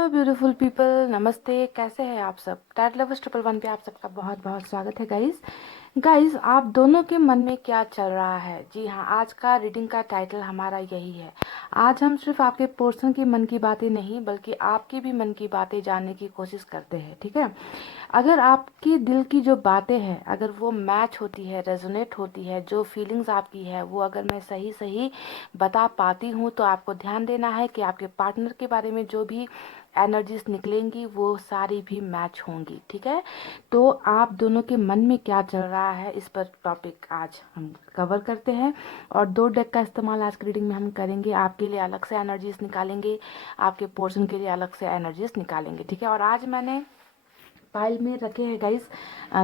Hello beautiful people, नमस्ते। कैसे हैं आप सब? टैट लवर्स 111 पे आप सबका बहुत बहुत स्वागत है गाइस। गाइस, आप दोनों के मन में क्या चल रहा है? जी हाँ, आज का रीडिंग का टाइटल हमारा यही है। आज हम सिर्फ आपके पर्सन की मन की बातें नहीं, बल्कि आपकी भी मन की बातें जानने की कोशिश करते हैं, ठीक है? अगर आपके दिल की जो बातें हैं, अगर वो मैच होती है, रेजोनेट होती है, जो फीलिंग्स आपकी है वो अगर मैं सही सही बता पाती हूँ, तो आपको ध्यान देना है कि आपके पार्टनर के बारे में जो भी एनर्जीज निकलेंगी वो सारी भी मैच होंगी, ठीक है? तो आप दोनों के मन में क्या चल रहा है, इस पर टॉपिक आज हम कवर करते हैं। और 2 डेक का इस्तेमाल आज की रीडिंग में हम करेंगे। आपके लिए अलग से एनर्जीज निकालेंगे, आपके पोर्शन के लिए अलग से एनर्जीज निकालेंगे, ठीक है? और आज मैंने पाइल में रखे हैं गाइस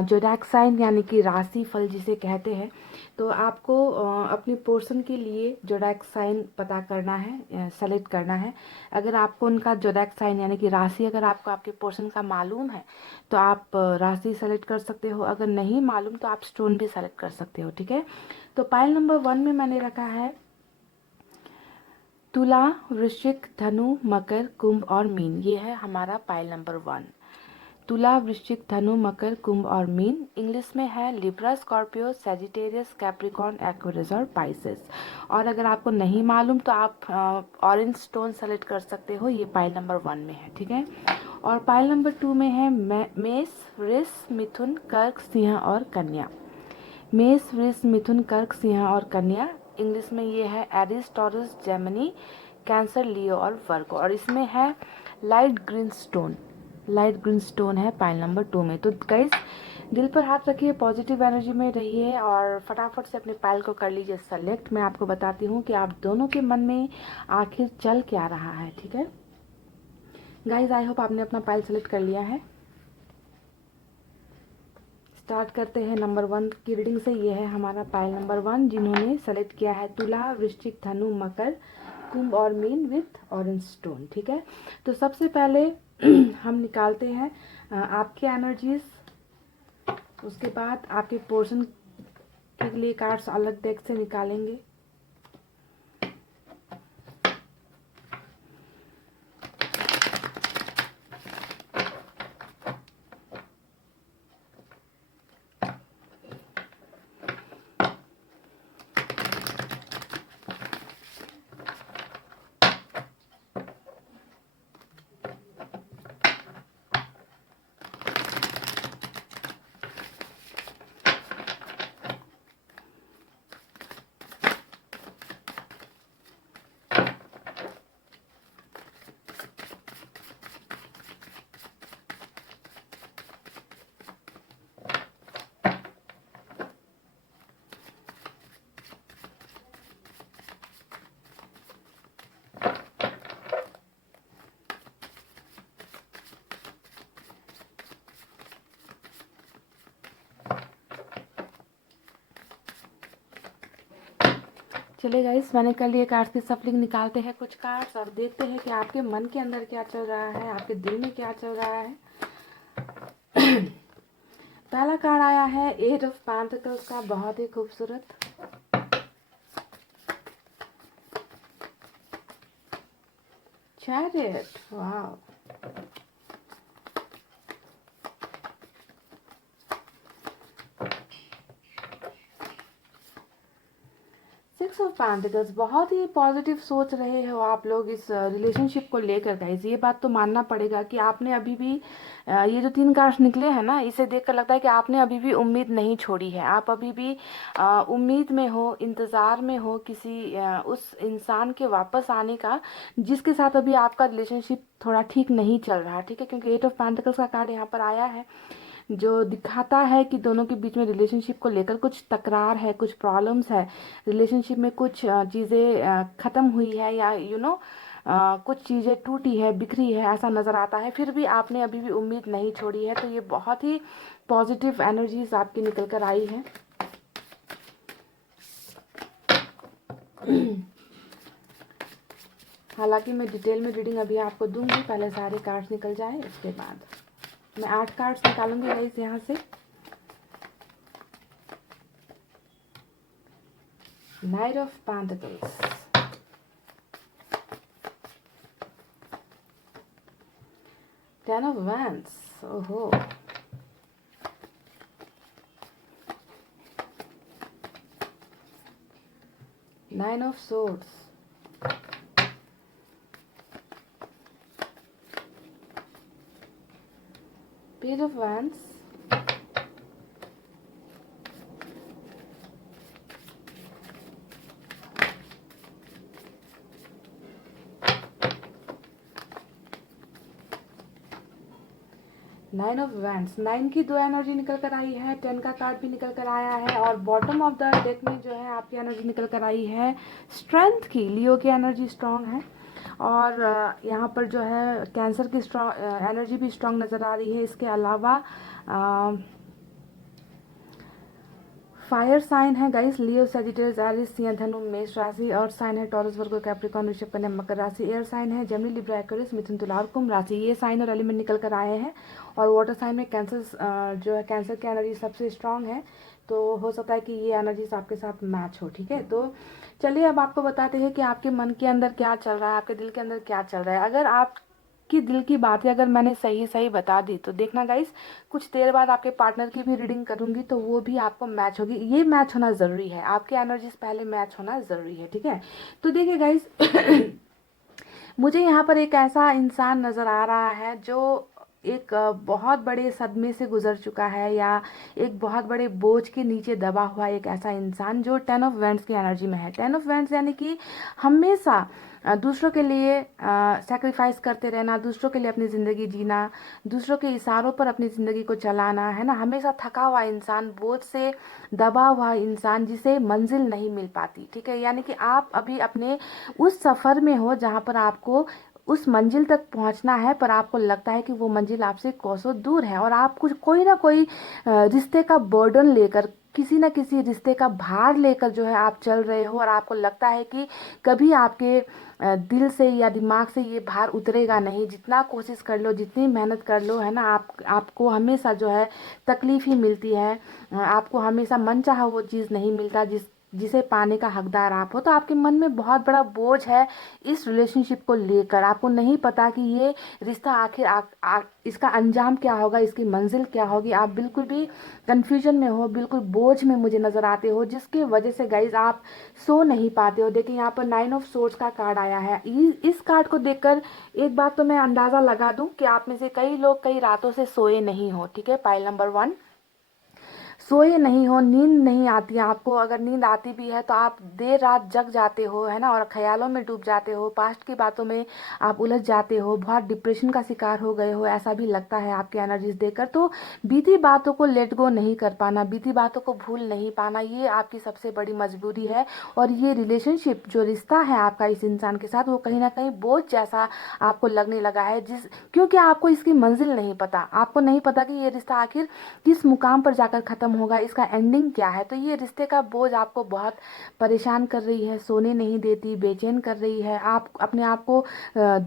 जोडाक साइन, यानी कि राशि फल जिसे कहते हैं। तो आपको अपने पोर्शन के लिए जोडाक साइन पता करना है, सेलेक्ट करना है। अगर आपको उनका जोडाक साइन यानी कि राशि अगर आपको आपके पोर्शन का मालूम है तो आप राशि सेलेक्ट कर सकते हो। अगर नहीं मालूम तो आप स्टोन भी सेलेक्ट कर सकते हो, ठीक है? तो पाइल नंबर 1 में मैंने रखा है तुला, वृश्चिक, धनु, मकर, कुंभ और मीन। ये है हमारा पाइल नंबर 1। तुला, वृश्चिक, धनु, मकर, कुंभ और मीन। इंग्लिश में है Libra, Scorpio, Sagittarius, Capricorn, Aquarius और पाइसेस। और अगर आपको नहीं मालूम तो आप ऑरेंज स्टोन सेलेक्ट कर सकते हो। ये पाइल नंबर 1 में है, ठीक है? और पाइल नंबर 2 में है मेष, वृष, मिथुन, कर्क, सिंह और कन्या। मेष, वृष, मिथुन, कर्क, सिंह और कन्या। इंग्लिश में ये है एरिस, टॉरस, जेमिनी, कैंसर, लियो और वर्गो। और इसमें है light green stone. Light green stone है पाइल नंबर 2 में। तो गाइस, दिल पर हाथ रखिए, पॉजिटिव एनर्जी में रहिए और फटाफट से अपने पाइल को कर लीजिए सेलेक्ट। मैं आपको बताती हूँ कि आप दोनों के मन में आखिर चल क्या रहा है, ठीक है गाइस? आई होप आपने अपना पाइल सेलेक्ट कर लिया है। स्टार्ट करते हैं नंबर 1 की रीडिंग से। ये है हमारा पाइल नंबर 1, जिन्होंने सेलेक्ट किया है तुला, वृश्चिक, धनु, मकर, कुंभ और मीन विथ ऑरेंज स्टोन, ठीक है? तो सबसे पहले हम निकालते हैं आपके एनर्जीज। उसके बाद आपके पोर्शन के लिए कार्ड्स अलग डेक से निकालेंगे। चलिए गाइस, मैंने कर लिए कार्ड्स की सफलिंग। निकालते हैं कुछ कार्ड्स और देखते हैं कि आपके मन के अंदर क्या चल रहा है, आपके दिल में क्या चल रहा है। पहला कार्ड आया है 8 ऑफ पेंटिकल्स का, बहुत ही खूबसूरत। चैरियट, वाह। 6 ऑफ पेंटिकल्स, बहुत ही पॉजिटिव सोच रहे हो आप लोग इस रिलेशनशिप को लेकर। गाइस, ये बात तो मानना पड़ेगा कि आपने अभी भी ये जो 3 कार्ड्स निकले हैं ना, इसे देखकर लगता है कि आपने अभी भी उम्मीद नहीं छोड़ी है। आप अभी भी उम्मीद में हो, इंतज़ार में हो किसी उस इंसान के वापस आने का, जिसके साथ अभी आपका रिलेशनशिप थोड़ा ठीक नहीं चल रहा, ठीक है? क्योंकि 8 ऑफ पेंटिकल्स का कार्ड यहाँ पर आया है, जो दिखाता है कि दोनों के बीच में रिलेशनशिप को लेकर कुछ तकरार है, कुछ प्रॉब्लम्स है। रिलेशनशिप में कुछ चीज़ें ख़त्म हुई है, या कुछ चीज़ें टूटी है, बिखरी है, ऐसा नज़र आता है। फिर भी आपने अभी भी उम्मीद नहीं छोड़ी है। तो ये बहुत ही पॉजिटिव एनर्जीज आपकी निकल कर आई है। हालांकि मैं डिटेल में रीडिंग अभी आपको दूंगी, पहले सारे कार्ड्स निकल जाए, उसके बाद मैं 8 कार्ड्स निकालूंगी गाइस यहाँ से। Knight of pentacles, ten of wands, ओहो, nine of swords, page of wands, nine of wands. 9 की 2 एनर्जी निकल कर आई है, 10 का कार्ड भी निकल कर आया है, और बॉटम ऑफ द डेक में जो है आपकी एनर्जी निकल कर आई है स्ट्रेंथ की। लियो की एनर्जी स्ट्रांग है, और यहाँ पर जो है कैंसर की स्ट्रांग एनर्जी भी स्ट्रांग नज़र आ रही है। इसके अलावा फायर साइन है गाइस, लियो, सजिटेरियस, एरिस, सिंह, धनु, मेष राशि, और साइन है टॉरस, वर्गो, कैप्रिकॉर्न, वृषभ, कन्या, मकर राशि। एयर साइन है जेमिनी, लिब्रा, एक्वेरियस, मिथुन, तुला और कुंभ राशि। ये साइन और एलिमेंट निकल कर आए हैं। और वाटर साइन में कैंसर जो है, कैंसर की एनर्जी सबसे स्ट्रांग है, तो हो सकता है कि ये एनर्जीज आपके साथ मैच हो। ठीक है, तो चलिए अब आपको बताते हैं कि आपके मन के अंदर क्या चल रहा है, आपके दिल के अंदर क्या चल रहा है। अगर आप कि दिल की बातें अगर मैंने सही सही बता दी तो देखना गाइस, कुछ देर बाद आपके पार्टनर की भी रीडिंग करूंगी तो वो भी आपको मैच होगी। ये मैच होना ज़रूरी है, आपके एनर्जीज पहले मैच होना ज़रूरी है। ठीक है, तो देखिए गाइस मुझे यहाँ पर एक ऐसा इंसान नज़र आ रहा है जो एक बहुत बड़े सदमे से गुजर चुका है, या एक बहुत बड़े बोझ के नीचे दबा हुआ एक ऐसा इंसान जो 10 ऑफ वैंड्स की एनर्जी में है। 10 ऑफ वैंड्स यानी कि हमेशा दूसरों के लिए सैक्रिफाइस करते रहना, दूसरों के लिए अपनी ज़िंदगी जीना, दूसरों के इशारों पर अपनी ज़िंदगी को चलाना, है ना। हमेशा थका हुआ इंसान, बोझ से दबा हुआ इंसान जिसे मंजिल नहीं मिल पाती। ठीक है, यानी कि आप अभी अपने उस सफ़र में हो जहाँ पर आपको उस मंजिल तक पहुंचना है, पर आपको लगता है कि वो मंजिल आपसे कोसों दूर है, और आप कुछ कोई ना कोई रिश्ते का बर्डन लेकर, किसी न किसी रिश्ते का भार लेकर जो है आप चल रहे हो, और आपको लगता है कि कभी आपके दिल से या दिमाग से ये भार उतरेगा नहीं। जितना कोशिश कर लो, जितनी मेहनत कर लो, है ना, आपको हमेशा जो है तकलीफ ही मिलती है। आपको हमेशा मनचाहा वो चीज़ नहीं मिलता जिसे पाने का हकदार आप हो। तो आपके मन में बहुत बड़ा बोझ है इस रिलेशनशिप को लेकर। आपको नहीं पता कि ये रिश्ता आखिर इसका अंजाम क्या होगा, इसकी मंजिल क्या होगी। आप बिल्कुल भी कंफ्यूजन में हो, बिल्कुल बोझ में मुझे नज़र आते हो, जिसकी वजह से गाइज आप सो नहीं पाते हो। देखिए यहाँ पर 9 ऑफ सोर्ड्स का कार्ड आया है। इस कार्ड को देखकर एक बात तो मैं अंदाज़ा लगा दूं कि आप में से कई लोग कई रातों से सोए नहीं हो। ठीक है, पाइल नंबर 1, सोए नहीं हो, नींद नहीं आती है आपको। अगर नींद आती भी है तो आप देर रात जग जाते हो, है ना, और ख्यालों में डूब जाते हो, पास्ट की बातों में आप उलझ जाते हो, बहुत डिप्रेशन का शिकार हो गए हो, ऐसा भी लगता है आपकी एनर्जीज देखकर। तो बीती बातों को लेट गो नहीं कर पाना, बीती बातों को भूल नहीं पाना, ये आपकी सबसे बड़ी मजबूरी है। और ये रिलेशनशिप, जो रिश्ता है आपका इस इंसान के साथ, वो कहीं ना कहीं बोझ जैसा आपको लगने लगा है, क्योंकि आपको इसकी मंजिल नहीं पता। आपको नहीं पता कि ये रिश्ता आखिर किस मुकाम पर जाकर ख़त्म होगा, इसका एंडिंग क्या है। तो ये रिश्ते का बोझ आपको बहुत परेशान कर रही है, सोने नहीं देती, बेचैन कर रही है। आप अपने आप को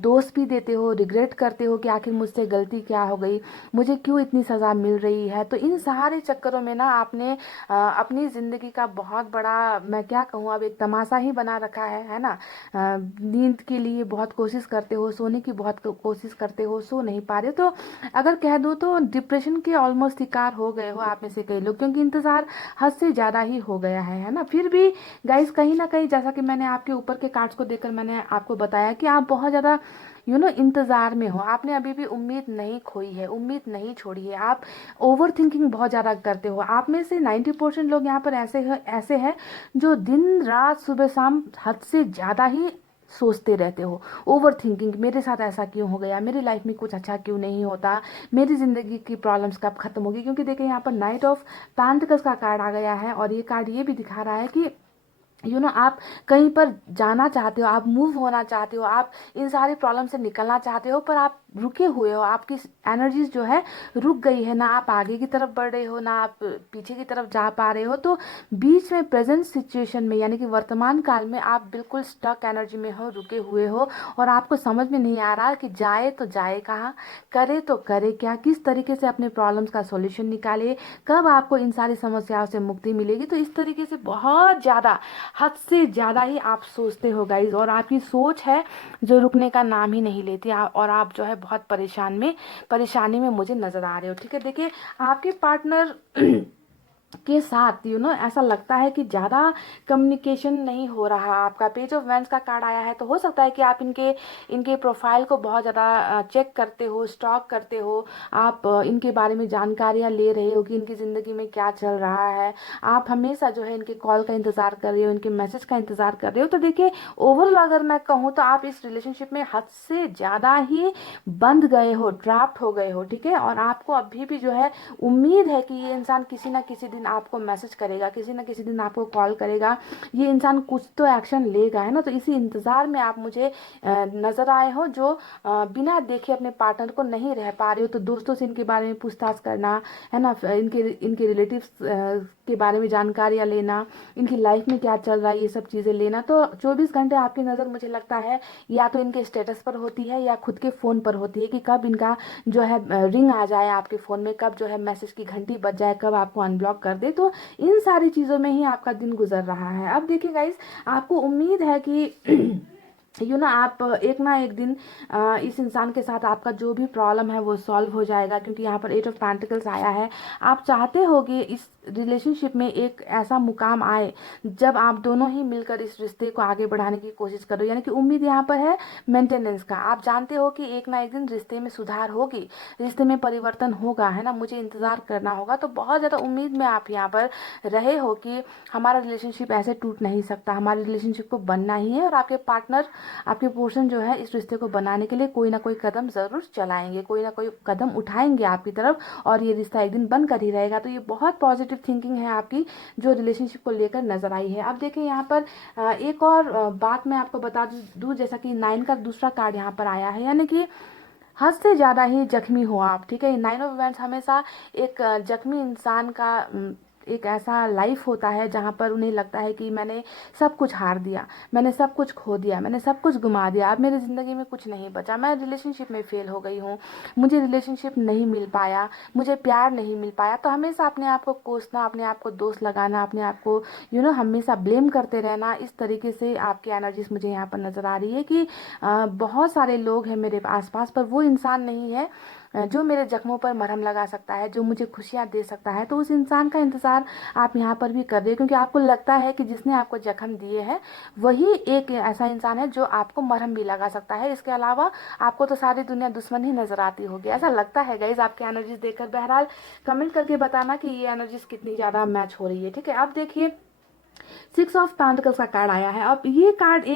दोष भी देते हो, रिग्रेट करते हो कि आखिर मुझसे गलती क्या हो गई, मुझे क्यों इतनी सज़ा मिल रही है। तो इन सारे चक्करों में ना आपने अपनी ज़िंदगी का बहुत बड़ा, मैं क्या कहूँ, अब एक तमाशा ही बना रखा है ना। नींद के लिए बहुत कोशिश करते हो, सोने की बहुत कोशिश करते हो, सो नहीं पा रहे। तो अगर कह दूँ तो डिप्रेशन के ऑलमोस्ट शिकार हो गए हो आप में से कई लोग, क्योंकि इंतज़ार हद से ज़्यादा ही हो गया है ना। फिर भी गाइस कहीं ना कहीं, जैसा कि मैंने आपके ऊपर के कार्ड्स को देखकर मैंने आपको बताया कि आप बहुत ज़्यादा इंतज़ार में हो। आपने अभी भी उम्मीद नहीं खोई है, उम्मीद नहीं छोड़ी है। आप ओवर थिंकिंग बहुत ज़्यादा करते हो। आप में से 90% लोग यहाँ पर ऐसे हैं जो दिन रात सुबह शाम हद से ज़्यादा ही सोचते रहते हो। ओवर थिंकिंग, मेरे साथ ऐसा क्यों हो गया, मेरी लाइफ में कुछ अच्छा क्यों नहीं होता, मेरी ज़िंदगी की प्रॉब्लम्स कब खत्म होगी। क्योंकि देखिए यहाँ पर नाइट ऑफ पेंटिकल्स का कार्ड आ गया है, और ये कार्ड ये भी दिखा रहा है कि आप कहीं पर जाना चाहते हो, आप मूव होना चाहते हो, आप इन सारी प्रॉब्लम से निकलना चाहते हो, पर आप रुके हुए हो। आपकी एनर्जीज जो है रुक गई है, ना आप आगे की तरफ बढ़ रहे हो, ना आप पीछे की तरफ जा पा रहे हो। तो बीच में प्रेजेंट सिचुएशन में, यानी कि वर्तमान काल में आप बिल्कुल स्टक एनर्जी में हो, रुके हुए हो, और आपको समझ में नहीं आ रहा कि जाए तो जाए कहाँ, करे तो करे क्या, किस तरीके से अपने प्रॉब्लम्स का सॉल्यूशन निकाले, कब आपको इन सारी समस्याओं से मुक्ति मिलेगी। तो इस तरीके से बहुत ज़्यादा, हद से ज़्यादा ही आप सोचते हो गाइज, और आपकी सोच है जो रुकने का नाम ही नहीं लेती। और आप जो है बहुत परेशानी में मुझे नज़र आ रहे हो। ठीक है, देखिए आपके पार्टनर के साथ ऐसा लगता है कि ज़्यादा कम्युनिकेशन नहीं हो रहा। आपका पेज ऑफ वैंड्स का कार्ड आया है, तो हो सकता है कि आप इनके इनके प्रोफाइल को बहुत ज़्यादा चेक करते हो, स्टॉक करते हो। आप इनके बारे में जानकारियाँ ले रहे हो कि इनकी ज़िंदगी में क्या चल रहा है। आप हमेशा जो है इनके कॉल का इंतज़ार कर रहे हो, इनके मैसेज का इंतज़ार कर रहे हो। तो देखिए ओवरऑल अगर मैं कहूँ तो आप इस रिलेशनशिप में हद से ज़्यादा ही बंध गए हो, ट्रैप्ड हो गए हो। ठीक है, और आपको अभी भी जो है उम्मीद है कि ये इंसान किसी ना किसी दिन आपको मैसेज करेगा, किसी ना किसी दिन आपको कॉल करेगा, ये इंसान कुछ तो एक्शन लेगा, है ना। तो इसी इंतज़ार में आप मुझे नज़र आए हो, जो बिना देखे अपने पार्टनर को नहीं रह पा रहे हो। तो दोस्तों से इनके बारे में पूछताछ करना, है ना, इनके रिलेटिव्स के बारे में जानकारियाँ लेना, इनकी लाइफ में क्या चल रहा है, ये सब चीज़ें लेना। तो 24 घंटे आपकी नज़र मुझे लगता है या तो इनके स्टेटस पर होती है या खुद के फ़ोन पर होती है कि कब इनका जो है रिंग आ जाए आपके फ़ोन में, कब जो है मैसेज की घंटी बज जाए, कब आपको अनब्लॉक कर दे। तो इन सारी चीज़ों में ही आपका दिन गुजर रहा है। अब देखिए गाइस, आपको उम्मीद है कि आप एक ना एक दिन इस इंसान के साथ आपका जो भी प्रॉब्लम है वो सॉल्व हो जाएगा, क्योंकि यहाँ पर 8 ऑफ पेंटिकल्स आया है। आप चाहते हो कि इस रिलेशनशिप में एक ऐसा मुकाम आए जब आप दोनों ही मिलकर इस रिश्ते को आगे बढ़ाने की कोशिश करो, यानी कि उम्मीद यहाँ पर है मेंटेनेंस का। आप जानते हो कि एक ना एक दिन रिश्ते में सुधार होगी, रिश्ते में परिवर्तन होगा, है ना, मुझे इंतज़ार करना होगा। तो बहुत ज़्यादा उम्मीद में आप यहाँ पर रहे हो कि हमारा रिलेशनशिप ऐसे टूट नहीं सकता, हमारे रिलेशनशिप को बनना ही है। और आपके पार्टनर, आपके पोर्शन जो है इस रिश्ते को बनाने के लिए कोई ना कोई कदम ज़रूर चलाएंगे, कोई ना कोई कदम उठाएंगे आपकी तरफ, और ये रिश्ता एक दिन बनकर ही रहेगा। तो ये बहुत पॉजिटिव थिंकिंग है आपकी जो रिलेशनशिप को लेकर नजर आई है। अब देखिए यहाँ पर एक और बात मैं आपको बता दूँ, जैसा कि 9 का दूसरा कार्ड यहाँ पर आया है, यानी कि हद से ज़्यादा ही जख्मी हो आप। ठीक है, 9 ऑफ वैंड्स हमेशा एक जख्मी इंसान का एक ऐसा लाइफ होता है जहाँ पर उन्हें लगता है कि मैंने सब कुछ हार दिया, मैंने सब कुछ खो दिया, मैंने सब कुछ गुमा दिया, अब मेरी ज़िंदगी में कुछ नहीं बचा, मैं रिलेशनशिप में फेल हो गई हूँ, मुझे रिलेशनशिप नहीं मिल पाया, मुझे प्यार नहीं मिल पाया। तो हमेशा अपने आप को कोसना, अपने आप को दोष लगाना, अपने आप को हमेशा ब्लेम करते रहना, इस तरीके से आपकी एनर्जीज मुझे यहाँ पर नज़र आ रही है कि बहुत सारे लोग हैं मेरे आसपास, पर वो इंसान नहीं है जो मेरे जख्मों पर मरहम लगा सकता है, जो मुझे खुशियाँ दे सकता है। तो उस इंसान का इंतज़ार आप यहाँ पर भी कर रहे हो, क्योंकि आपको लगता है कि जिसने आपको जख्म दिए हैं वही एक ऐसा इंसान है जो आपको मरहम भी लगा सकता है। इसके अलावा आपको तो सारी दुनिया दुश्मन ही नज़र आती होगी, ऐसा लगता है गाइज आपके एनर्जीज देखकर। बहरहाल कमेंट करके बताना कि ये एनर्जीज कितनी ज़्यादा मैच हो रही है। ठीक है, अब देखिए 6 ऑफ पेंटिकल्स का कार्ड आया है। अब ये कार्ड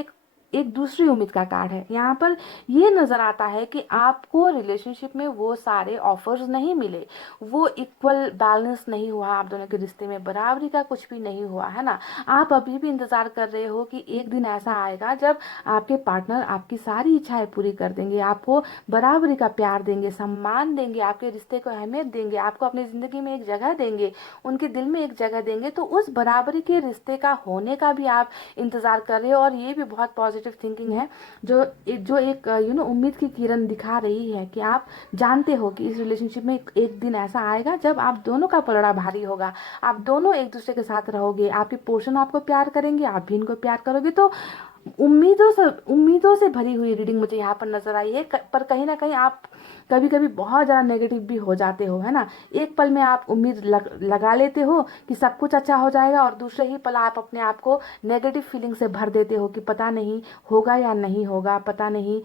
एक दूसरी उम्मीद का कार्ड है। यहाँ पर ये नज़र आता है कि आपको रिलेशनशिप में वो सारे ऑफर्स नहीं मिले, वो इक्वल बैलेंस नहीं हुआ, आप दोनों के रिश्ते में बराबरी का कुछ भी नहीं हुआ, है ना। आप अभी भी इंतज़ार कर रहे हो कि एक दिन ऐसा आएगा जब आपके पार्टनर आपकी सारी इच्छाएं पूरी कर देंगे, आपको बराबरी का प्यार देंगे, सम्मान देंगे, आपके रिश्ते को अहमियत देंगे, आपको अपनी ज़िंदगी में एक जगह देंगे, उनके दिल में एक जगह देंगे। तो उस बराबरी के रिश्ते का होने का भी आप इंतज़ार कर रहे हो, और ये भी बहुत पॉजिटिव थिंकिंग है जो एक उम्मीद की किरण दिखा रही है कि आप जानते हो कि इस रिलेशनशिप में एक दिन ऐसा आएगा जब आप दोनों का पलड़ा भारी होगा, आप दोनों एक दूसरे के साथ रहोगे, आपके पोर्शन आपको प्यार करेंगे, आप भी इनको प्यार करोगे। तो उम्मीदों से भरी हुई रीडिंग मुझे यहाँ पर नजर आई है। पर कहीं ना कहीं आप कभी कभी बहुत ज़्यादा नेगेटिव भी हो जाते हो, है ना। एक पल में आप उम्मीद लगा लेते हो कि सब कुछ अच्छा हो जाएगा, और दूसरे ही पल आप अपने आप को नेगेटिव फीलिंग से भर देते हो कि पता नहीं होगा या नहीं होगा, पता नहीं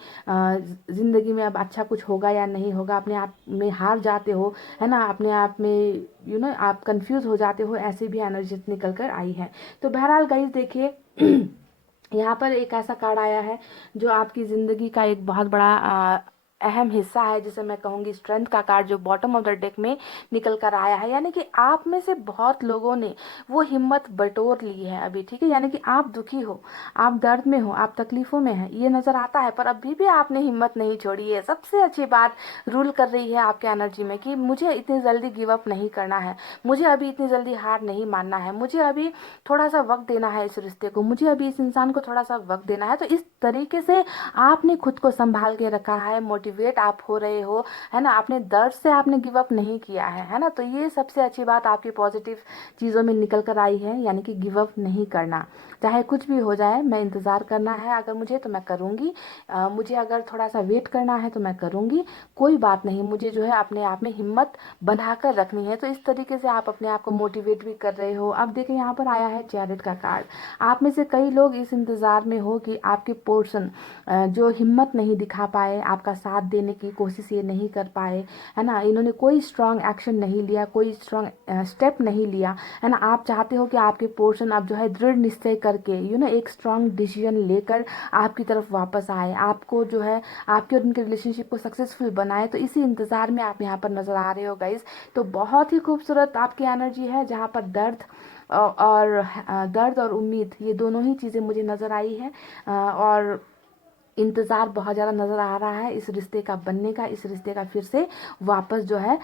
ज़िंदगी में अब अच्छा कुछ होगा या नहीं होगा। अपने आप में हार जाते हो, है ना, अपने आप में आप कंफ्यूज हो जाते हो। ऐसी भी एनर्जी निकल कर आई है। तो बहरहाल गाइस देखिए यहाँ पर एक ऐसा कार्ड आया है जो आपकी ज़िंदगी का एक बहुत बड़ा अहम हिस्सा है, जिसे मैं कहूँगी स्ट्रेंथ का कार्ड, जो बॉटम ऑफ द डेक में निकल कर आया है। यानी कि आप में से बहुत लोगों ने वो हिम्मत बटोर ली है अभी। ठीक है, यानी कि आप दुखी हो, आप दर्द में हो, आप तकलीफ़ों में हैं, ये नज़र आता है, पर अभी भी आपने हिम्मत नहीं छोड़ी है। सबसे अच्छी बात रूल कर रही है आपके एनर्जी में कि मुझे इतनी जल्दी गिव अप नहीं करना है, मुझे अभी इतनी जल्दी हार नहीं मानना है, मुझे अभी थोड़ा सा वक्त देना है इस रिश्ते को, मुझे अभी इस इंसान को थोड़ा सा वक्त देना है। तो इस तरीके से आपने खुद को संभाल के रखा है, मोटिवेट मोटिवेट आप हो रहे हो, है ना, अपने दर्द से आपने गिव अप नहीं किया है ना। तो ये सबसे अच्छी बात आपकी पॉजिटिव चीज़ों में निकल कर आई है, यानी कि गिव अप नहीं करना, चाहे कुछ भी हो जाए। मैं इंतज़ार करना है अगर मुझे तो मैं करूँगी, मुझे अगर थोड़ा सा वेट करना है तो मैं करूँगी, कोई बात नहीं, मुझे जो है अपने आप में हिम्मत बना कर रखनी है। तो इस तरीके से आप अपने आप को मोटिवेट भी कर रहे हो। अब देखिए यहाँ पर आया है चैरिट का कार्ड। आप में से कई लोग इस इंतज़ार में हो कि आपके पोर्शन जो हिम्मत नहीं दिखा पाए, आपका साथ देने की कोशिश ये नहीं कर पाए, है ना, इन्होंने कोई स्ट्रॉन्ग एक्शन नहीं लिया, कोई स्ट्रॉन्ग स्टेप नहीं लिया, है ना। आप चाहते हो कि आपके पोर्शन अब जो है दृढ़ निश्चय करके एक स्ट्रॉन्ग डिसीजन लेकर आपकी तरफ वापस आए, आपको जो है आपके और उनके रिलेशनशिप को सक्सेसफुल बनाए। तो इसी इंतज़ार में आप यहाँ पर नज़र आ रहे हो गाइज। तो बहुत ही खूबसूरत आपकी एनर्जी है, जहाँ पर दर्द और उम्मीद, ये दोनों ही चीज़ें मुझे नज़र आई है। और इंतज़ार बहुत ज़्यादा नज़र आ रहा है इस रिश्ते का बनने का, इस रिश्ते का फिर से वापस जो है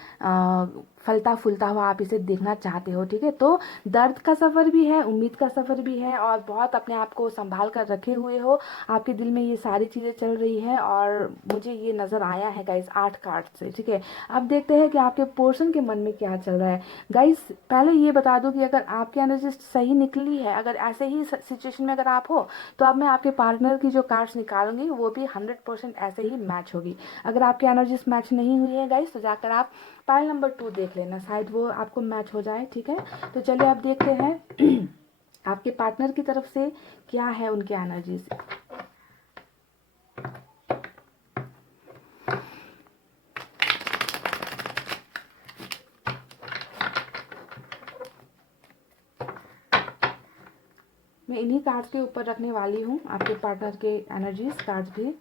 फलता फूलता हुआ आप इसे देखना चाहते हो, ठीक है। तो दर्द का सफ़र भी है, उम्मीद का सफ़र भी है, और बहुत अपने आप को संभाल कर रखे हुए हो, आपके दिल में ये सारी चीज़ें चल रही हैं, और मुझे ये नज़र आया है गाइस 8 कार्ड से, ठीक है। अब देखते हैं कि आपके पोर्शन के मन में क्या चल रहा है गाइस। पहले ये बता दूं कि अगर आपकी एनर्जी सही निकली है, अगर ऐसे ही सिचुएशन में अगर आप हो, तो अब मैं आपके पार्टनर की जो कार्ड्स निकालूंगी वो भी 100% ऐसे ही मैच होगी। अगर आपकी एनर्जीज मैच नहीं हुई है गाइस, तो जाकर आप पाइल नंबर 2 देख लेना, शायद वो आपको मैच हो जाए, ठीक है। तो चलिए आप देखते हैं आपके पार्टनर की तरफ से क्या है उनकी एनर्जीज। मैं इन्हीं कार्ड्स के ऊपर रखने वाली हूँ आपके पार्टनर के एनर्जीज कार्ड्स भी।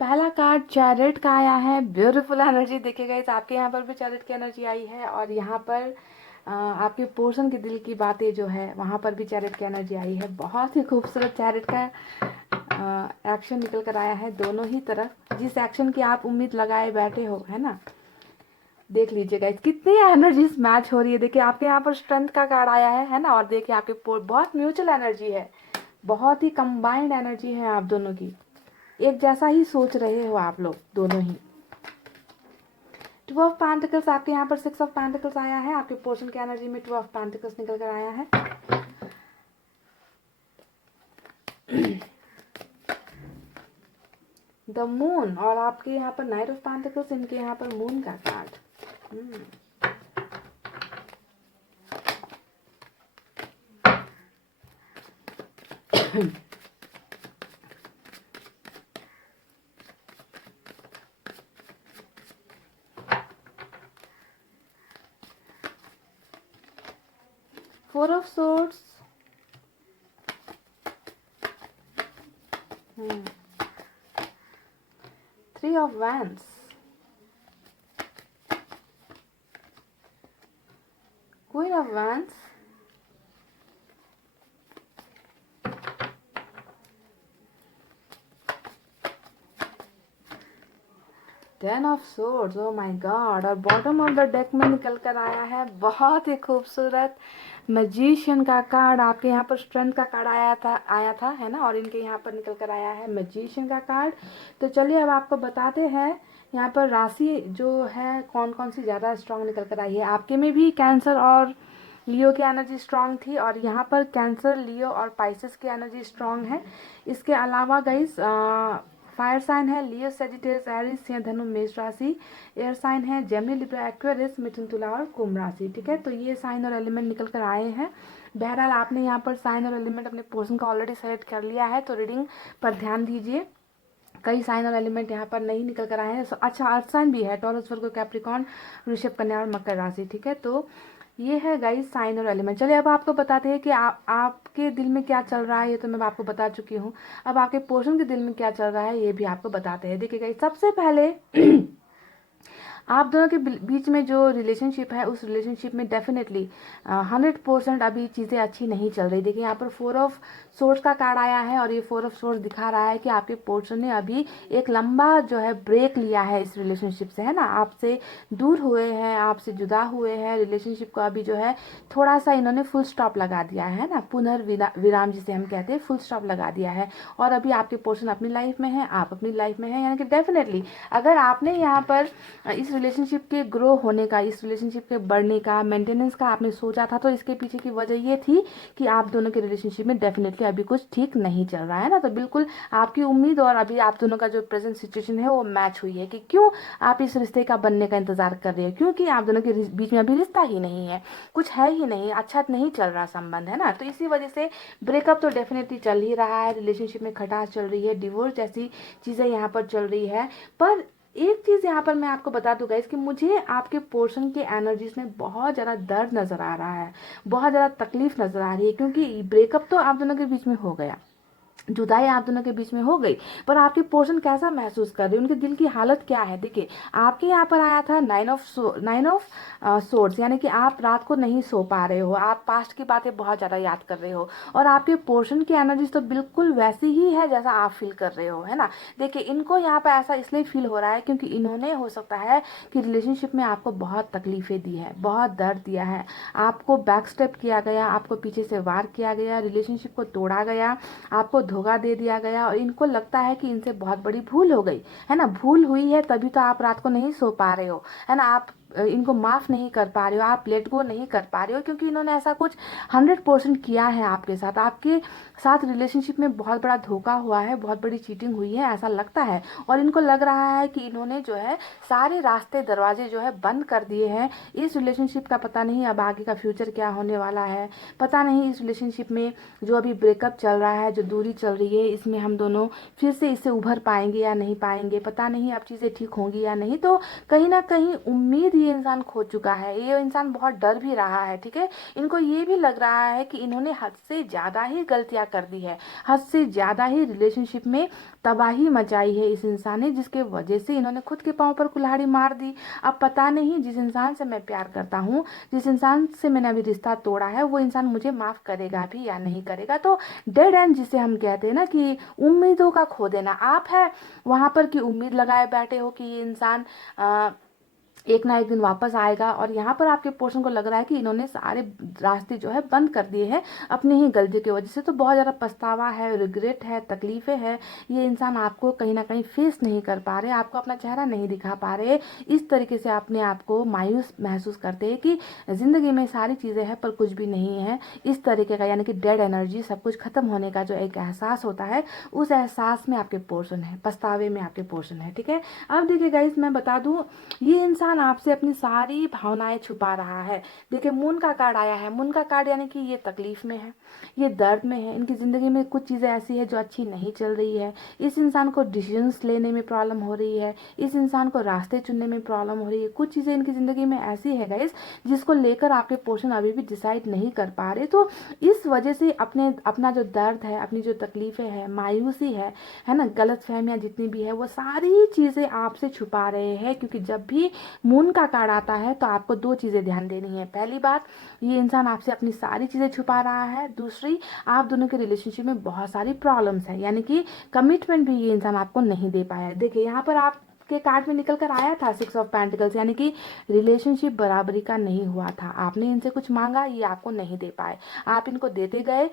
पहला कार्ड चैरिट का आया है, ब्यूटीफुल एनर्जी। देखिएगा इस आपके यहाँ पर भी चैरिट की एनर्जी आई है, और यहाँ पर आपके पोर्शन के दिल की बातें जो है वहाँ पर भी चैरिट की एनर्जी आई है। बहुत ही खूबसूरत चैरिट का एक्शन निकल कर आया है दोनों ही तरफ, जिस एक्शन की आप उम्मीद लगाए बैठे हो, है ना। देख लीजिएगा कितनी एनर्जीज मैच हो रही है। देखिए आपके यहाँ पर स्ट्रेंथ का कार्ड आया है ना, और देखिए आपके बहुत म्यूचुअल एनर्जी है, बहुत ही कंबाइंड एनर्जी है आप दोनों की, एक जैसा ही सोच रहे हो आप लोग दोनों ही। 2 ऑफ पेंटिकल्स आपके यहाँ पर 6 ऑफ पेंटिकल्स आया है, आपके पोर्शन की एनर्जी में 2 ऑफ पेंटिकल्स निकल कर आया है। द मून, और आपके यहाँ पर नाइट ऑफ पेंटिकल्स, इनके यहाँ पर मून का card. Four of Swords, 3 of Wands, Queen of Wands, Ten of Swords, oh my God, और बॉटम ऑफ द डेक में निकल कर आया है बहुत ही खूबसूरत मैजिशियन का कार्ड। आपके यहाँ पर स्ट्रेंथ का कार्ड आया था, है ना, और इनके यहाँ पर निकल कर आया है मैजिशियन का कार्ड। तो चलिए अब आपको बताते हैं यहाँ पर राशि जो है कौन कौन सी ज़्यादा स्ट्रांग निकल कर आई है। आपके में भी कैंसर और लियो की एनर्जी स्ट्रांग थी, और यहाँ पर कैंसर, लियो और पाइसेस की एनर्जी स्ट्रांग है। इसके अलावा गाइस फायर साइन है लियो, सेजिटेरियस, एरीज, सिंह, धनु, मेष राशि। एयर साइन है जेमिनी, लिब्रा, एक्वेरियस, मिथुन, तुला और कुंभ राशि। ठीक है, तो ये साइन और एलिमेंट निकल कर आए हैं। बहरहाल आपने यहाँ पर साइन और एलिमेंट अपने पोर्शन का ऑलरेडी सेलेक्ट कर लिया है, तो रीडिंग पर ध्यान दीजिए। कई साइन और एलिमेंट यहाँ पर नहीं निकल कर आए हैं। अच्छा, अर्थ साइन भी है, टॉरस, वर्गो, कैप्रिकॉर्न, वृषभ, कन्या और मकर राशि। ठीक है, तो ये है गाइस साइन और एलिमेंट। चलिए अब आपको बताते हैं कि आपके दिल में क्या चल रहा है। ये तो मैं आपको बता चुकी हूँ। अब आपके पोर्शन के दिल में क्या चल रहा है ये भी आपको बताते हैं। देखिए गाइस, सबसे पहले आप दोनों के बीच में जो रिलेशनशिप है उस रिलेशनशिप में डेफिनेटली 100% अभी चीज़ें अच्छी नहीं चल रही। देखिए यहाँ पर 4 ऑफ सोर्स का कार्ड आया है और ये 4 ऑफ सोर्स दिखा रहा है कि आपके पोर्शन ने अभी एक लंबा जो है ब्रेक लिया है इस रिलेशनशिप से, है ना। आपसे दूर हुए हैं, आपसे जुदा हुए हैं, रिलेशनशिप को अभी जो है थोड़ा सा इन्होंने फुल स्टॉप लगा दिया है ना, पुनर्विराम जिसे हम कहते हैं, फुल स्टॉप लगा दिया है। और अभी आपके पोर्शन अपनी लाइफ में है, आप अपनी लाइफ में है, यानी कि डेफिनेटली अगर आपने यहाँ पर इस रिलेशनशिप के ग्रो होने का, इस रिलेशनशिप के बढ़ने का, मेंटेनेंस का आपने सोचा था, तो इसके पीछे की वजह ये थी कि आप दोनों के रिलेशनशिप में डेफिनेटली अभी कुछ ठीक नहीं चल रहा है ना। तो बिल्कुल आपकी उम्मीद और अभी आप दोनों का जो प्रेजेंट सिचुएशन है वो मैच हुई है कि क्यों आप इस रिश्ते का बनने का इंतजार कर रहे हो, क्योंकि आप दोनों के बीच में अभी रिश्ता ही नहीं है, कुछ है ही नहीं, अच्छा नहीं चल रहा संबंध, है ना। तो इसी वजह से ब्रेकअप तो डेफिनेटली चल ही रहा है, रिलेशनशिप में खटास चल रही है, डिवोर्स जैसी चीज़ें यहाँ पर चल रही है। पर एक चीज़ यहाँ पर मैं आपको बता दूंगा इसकी, मुझे आपके पोर्शन के एनर्जीज में बहुत ज़्यादा दर्द नज़र आ रहा है, बहुत ज़्यादा तकलीफ नज़र आ रही है, क्योंकि ब्रेकअप तो आप दोनों के बीच में हो गया, जुदाई आप दोनों के बीच में हो गई, पर आपके पोर्शन कैसा महसूस कर रहे हैं, उनके दिल की हालत क्या है। देखिए आपके यहाँ पर आया था 9 ऑफ सोर्स, यानी कि आप रात को नहीं सो पा रहे हो, आप पास्ट की बातें बहुत ज़्यादा याद कर रहे हो, और आपके पोर्शन की एनर्जीज तो बिल्कुल वैसी ही है जैसा आप फील कर रहे हो, है ना। देखिए इनको यहाँ पर ऐसा इसलिए फील हो रहा है क्योंकि इन्होंने हो सकता है कि रिलेशनशिप में आपको बहुत तकलीफें दी है, बहुत दर्द दिया है, आपको बैक स्टेप किया गया, आपको पीछे से वार किया गया, रिलेशनशिप को तोड़ा गया, आपको धोखा दे दिया गया, और इनको लगता है कि इनसे बहुत बड़ी भूल हो गई, है ना। भूल हुई है तभी तो आप रात को नहीं सो पा रहे हो, है ना। आप इनको माफ़ नहीं कर पा रहे हो, आप लेट गो नहीं कर पा रहे हो, क्योंकि इन्होंने ऐसा कुछ 100% किया है आपके साथ। आपके साथ रिलेशनशिप में बहुत बड़ा धोखा हुआ है, बहुत बड़ी चीटिंग हुई है, ऐसा लगता है। और इनको लग रहा है कि इन्होंने जो है सारे रास्ते दरवाजे जो है बंद कर दिए हैं इस रिलेशनशिप का। पता नहीं अब आगे का फ्यूचर क्या होने वाला है, पता नहीं इस रिलेशनशिप में जो अभी ब्रेकअप चल रहा है, जो दूरी चल रही है, इसमें हम दोनों फिर से इससे उभर पाएंगे या नहीं पाएंगे, पता नहीं अब चीज़ें ठीक होंगी या नहीं। तो कहीं ना कहीं उम्मीद ये इंसान खो चुका है, ये इंसान बहुत डर भी रहा है। ठीक है, इनको ये भी लग रहा है कि इन्होंने हद से ज़्यादा ही गलतियां कर दी है, हद से ज़्यादा ही रिलेशनशिप में तबाही मचाई है इस इंसान ने, जिसके वजह से इन्होंने खुद के पाँव पर कुल्हाड़ी मार दी। अब पता नहीं जिस इंसान से मैं प्यार करता हूँ, जिस इंसान से मैंने अभी रिश्ता तोड़ा है, वो इंसान मुझे माफ़ करेगा भी या नहीं करेगा। तो डेड एंड जिसे हम कहते हैं ना कि उम्मीदों का खो देना, आप है वहाँ पर कि उम्मीद लगाए बैठे हो कि ये इंसान एक ना एक दिन वापस आएगा, और यहाँ पर आपके पोर्शन को लग रहा है कि इन्होंने सारे रास्ते जो है बंद कर दिए हैं अपनी ही गलती की वजह से। तो बहुत ज़्यादा पछतावा है, रिग्रेट है, तकलीफ़ें हैं। ये इंसान आपको कहीं ना कहीं फेस नहीं कर पा रहे, आपको अपना चेहरा नहीं दिखा पा रहे, इस तरीके से अपने आप को मायूस महसूस करते हैं कि ज़िंदगी में सारी चीज़ें हैं पर कुछ भी नहीं है, इस तरीके का, यानी कि डेड एनर्जी, सब कुछ खत्म होने का जो एक एहसास होता है, उस एहसास में आपके पोर्शन है, पछतावे में आपके पोर्शन है। ठीक है, अब देखिए गाइस, मैं बता दूं ये इंसान आपसे अपनी सारी भावनाएं छुपा रहा है। देखिए मून का कार्ड आया है, मून का कार्ड यानी कि ये तकलीफ में है, ये दर्द में है, इनकी ज़िंदगी में कुछ चीज़ें ऐसी है जो अच्छी नहीं चल रही है, इस इंसान को डिसीजंस लेने में प्रॉब्लम हो रही है, इस इंसान को रास्ते चुनने में प्रॉब्लम हो रही है, कुछ चीज़ें इनकी ज़िंदगी में ऐसी है गाइस जिसको लेकर आपके पोर्शन अभी भी डिसाइड नहीं कर पा रहे। तो इस वजह से अपना जो दर्द है, अपनी जो तकलीफ़ें है, मायूसी है ना, गलत फहमियाँ जितनी भी है, वो सारी चीज़ें आपसे छुपा रहे हैं। क्योंकि जब भी मून का कार्ड आता है तो आपको 2 चीज़ें ध्यान देनी है। पहली बात, ये इंसान आपसे अपनी सारी चीज़ें छुपा रहा है। दूसरी, आप दोनों के रिलेशनशिप में बहुत सारी प्रॉब्लम्स है, यानी कि कमिटमेंट भी ये इंसान आपको नहीं दे पाया है। देखिए यहाँ पर आप के कार्ड में निकल कर आया था 6 ऑफ पेंटिकल्स, यानी कि रिलेशनशिप बराबरी का नहीं हुआ था। आपने इनसे कुछ मांगा, ये आपको नहीं दे पाए, आप इनको देते गए,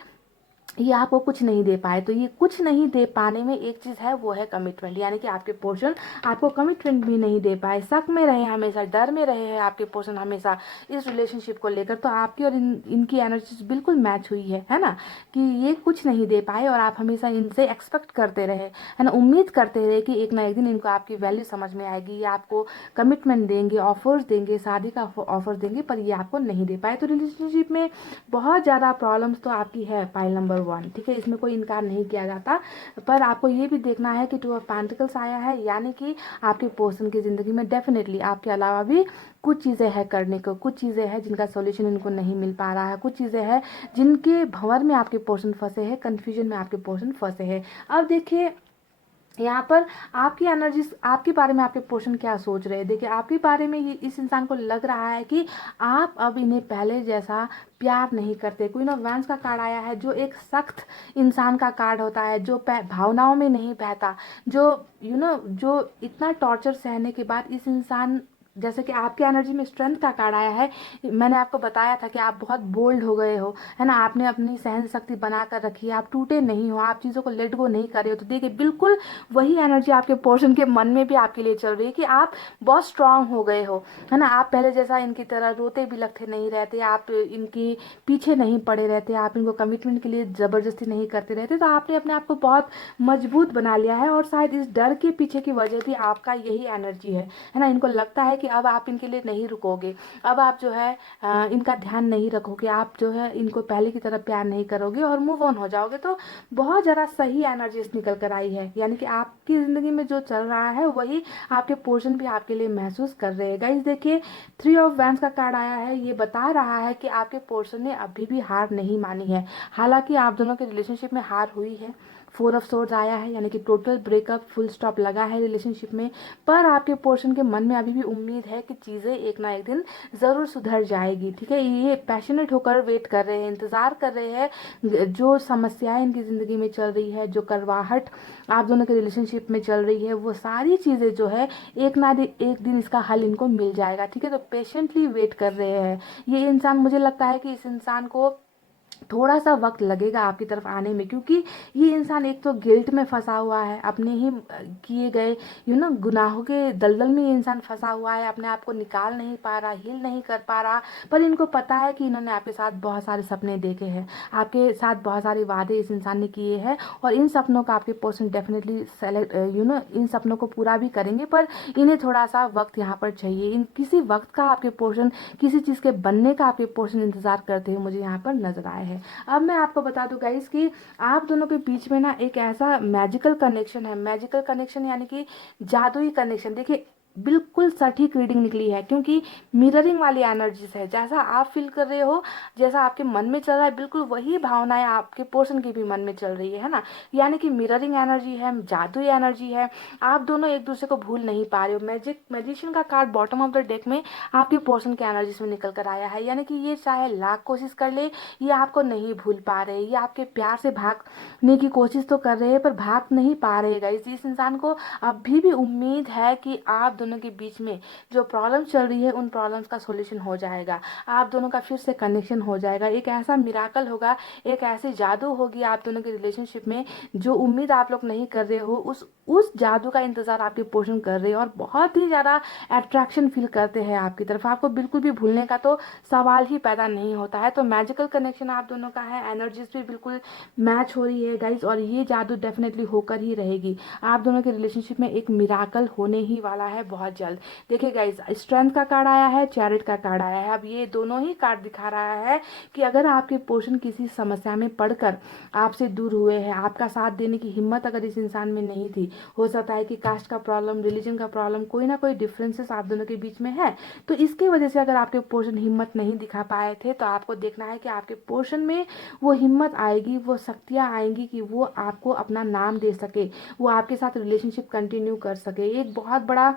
ये आपको कुछ नहीं दे पाए। तो ये कुछ नहीं दे पाने में एक चीज़ है, वो है कमिटमेंट, यानी कि आपके पोर्शन आपको कमिटमेंट भी नहीं दे पाए, शक में रहे हमेशा, डर में रहे हैं आपके पोर्शन हमेशा इस रिलेशनशिप को लेकर। तो आपकी और इनकी एनर्जी बिल्कुल मैच हुई है ना, कि ये कुछ नहीं दे पाए और आप हमेशा इनसे एक्सपेक्ट करते रहे, है ना, उम्मीद करते रहे कि एक ना एक दिन इनको आपकी वैल्यू समझ में आएगी, ये आपको कमिटमेंट देंगे, ऑफर्स देंगे, शादी का ऑफर देंगे, पर ये आपको नहीं दे पाए। तो रिलेशनशिप में बहुत ज़्यादा प्रॉब्लम्स तो आपकी है, पाइल नंबर 1, ठीक है, इसमें कोई इनकार नहीं किया जाता। पर आपको ये भी देखना है कि 2 ऑफ पेंटिकल्स आया है, यानी कि आपके पर्सन की ज़िंदगी में डेफिनेटली आपके अलावा भी कुछ चीज़ें हैं करने को, कुछ चीज़ें हैं जिनका सॉल्यूशन इनको नहीं मिल पा रहा है, कुछ चीज़ें हैं जिनके भंवर में आपके पर्सन फंसे हैं, कन्फ्यूजन में आपके पर्सन फंसे हैं। अब देखिए यहाँ पर आपकी एनर्जी, आपके बारे में आपके पर्सन क्या सोच रहे हैं। देखिए आपके बारे में इस इंसान को लग रहा है कि आप अब इन्हें पहले जैसा प्यार नहीं करते। क्वीन ऑफ वैंड्स का कार्ड आया है, जो एक सख्त इंसान का कार्ड होता है, जो भावनाओं में नहीं बहता, जो जो इतना टॉर्चर सहने के बाद इस इंसान, जैसे कि आपकी एनर्जी में स्ट्रेंथ का कार्ड आया है, मैंने आपको बताया था कि आप बहुत बोल्ड हो गए हो, है ना, आपने अपनी सहन शक्ति बना कर रखी है, आप टूटे नहीं हो, आप चीज़ों को लेट गो नहीं कर रहे हो। तो देखिए बिल्कुल वही एनर्जी आपके पर्सन के मन में भी आपके लिए चल रही है कि आप बहुत स्ट्रांग हो गए हो, है ना, आप पहले जैसा इनकी तरह रोते बिलखते नहीं रहते, आप इनकी पीछे नहीं पड़े रहते, आप इनको कमिटमेंट के लिए ज़बरदस्ती नहीं करते रहते। तो आपने अपने आप को बहुत मजबूत बना लिया है और शायद इस डर के पीछे की वजह भी आपका यही एनर्जी है ना। इनको लगता है कि अब आप इनके लिए नहीं रुकोगे, अब आप जो है इनका ध्यान नहीं रखोगे, आप जो है इनको पहले की तरह प्यार नहीं करोगे और मूव ऑन हो जाओगे। तो बहुत ज़्यादा सही एनर्जीज निकल कर आई है, यानी कि आपकी ज़िंदगी में जो चल रहा है वही आपके पोर्शन भी आपके लिए महसूस कर रहे हैं। गाइस देखिए 3 ऑफ वैंड्स का कार्ड आया है, ये बता रहा है कि आपके पोर्शन ने अभी भी हार नहीं मानी है। हालांकि आप दोनों के रिलेशनशिप में हार हुई है, 4 ऑफ सोर्ड्स आया है, यानी कि टोटल ब्रेकअप, फुल स्टॉप लगा है रिलेशनशिप में। पर आपके पोर्शन के मन में अभी भी उम्मीद है कि चीज़ें एक ना एक दिन ज़रूर सुधर जाएगी, ठीक है। ये पैशनेट होकर वेट कर रहे हैं, इंतज़ार कर रहे हैं। जो समस्याएं इनकी ज़िंदगी में चल रही है, जो करवाहट आप दोनों के रिलेशनशिप में चल रही है, वो सारी चीज़ें जो है एक ना एक दिन इसका हल इनको मिल जाएगा, ठीक है। तो पेशेंटली वेट कर रहे हैं ये इंसान। मुझे लगता है कि इस इंसान को थोड़ा सा वक्त लगेगा आपकी तरफ आने में, क्योंकि ये इंसान एक तो गिल्ट में फंसा हुआ है, अपने ही किए गए गुनाहों के दलदल में ये इंसान फंसा हुआ है, अपने आप को निकाल नहीं पा रहा, हील नहीं कर पा रहा। पर इनको पता है कि इन्होंने आपके साथ बहुत सारे सपने देखे हैं, आपके साथ बहुत सारे वादे इस इंसान ने किए हैं, और इन सपनों का आपके पर्सन डेफिनेटली सेलेक्ट इन सपनों को पूरा भी करेंगे। पर इन्हें थोड़ा सा वक्त यहाँ पर चाहिए। इन किसी वक्त का आपके पोर्शन, किसी चीज़ के बनने का आपके पोर्शन इंतजार करते हुए मुझे यहाँ पर नजर आए हैं। अब मैं आपको बता दूं गाइस कि आप दोनों के बीच में ना एक ऐसा मैजिकल कनेक्शन है, मैजिकल कनेक्शन यानी कि जादुई कनेक्शन। देखिए बिल्कुल सटीक रीडिंग निकली है, क्योंकि मिररिंग वाली एनर्जीज है। जैसा आप फील कर रहे हो, जैसा आपके मन में चल रहा है, बिल्कुल वही भावनाएं आपके पर्सन के भी मन में चल रही है ना। यानी कि मिररिंग एनर्जी है, जादुई एनर्जी है, आप दोनों एक दूसरे को भूल नहीं पा रहे हो। मैजिशियन का card bottom of the deck में आपके पर्सन के एनर्जीज में निकल कर आया है, यानी कि ये चाहे लाख कोशिश कर ले, ये आपको नहीं भूल पा रहे, ये आपके प्यार से भागने की कोशिश तो कर रहे हैं पर भाग नहीं पा रहे। इस इंसान को अभी भी उम्मीद है कि आप दोनों के बीच में जो प्रॉब्लम चल रही है उन प्रॉब्लम्स का सॉल्यूशन हो जाएगा, आप दोनों का फिर से कनेक्शन हो जाएगा, एक ऐसा मिराकल होगा, एक ऐसी जादू होगी आप दोनों के रिलेशनशिप में जो उम्मीद आप लोग नहीं कर रहे हो, उस जादू का इंतजार आपके पोर्शन कर रहे हैं और बहुत ही ज़्यादा अट्रैक्शन फील करते हैं आपकी तरफ। आपको बिल्कुल भी भूलने का तो सवाल ही पैदा नहीं होता है। तो मैजिकल कनेक्शन आप दोनों का है, एनर्जीज भी बिल्कुल मैच हो रही है गाइज, और ये जादू डेफिनेटली होकर ही रहेगी। आप दोनों के रिलेशनशिप में एक मिराकल होने ही वाला है बहुत जल्द। देखिए गाइज स्ट्रेंथ का कार्ड आया है, चैरिट का कार्ड आया है। अब ये दोनों ही कार्ड दिखा रहा है कि अगर आपके पोर्शन किसी समस्या में पड़कर आपसे दूर हुए हैं, आपका साथ देने की हिम्मत अगर इस इंसान में नहीं थी, हो सकता है कि कास्ट का प्रॉब्लम, रिलीजन का प्रॉब्लम, कोई ना कोई डिफरेंसेस आप दोनों के बीच में है, तो इसकी वजह से अगर आपके पोर्शन हिम्मत नहीं दिखा पाए थे, तो आपको देखना है कि आपके पोर्शन में वो हिम्मत आएगी, वो शक्तियाँ आएंगी कि वो आपको अपना नाम दे सके, वो आपके साथ रिलेशनशिप कंटिन्यू कर सके। एक बहुत बड़ा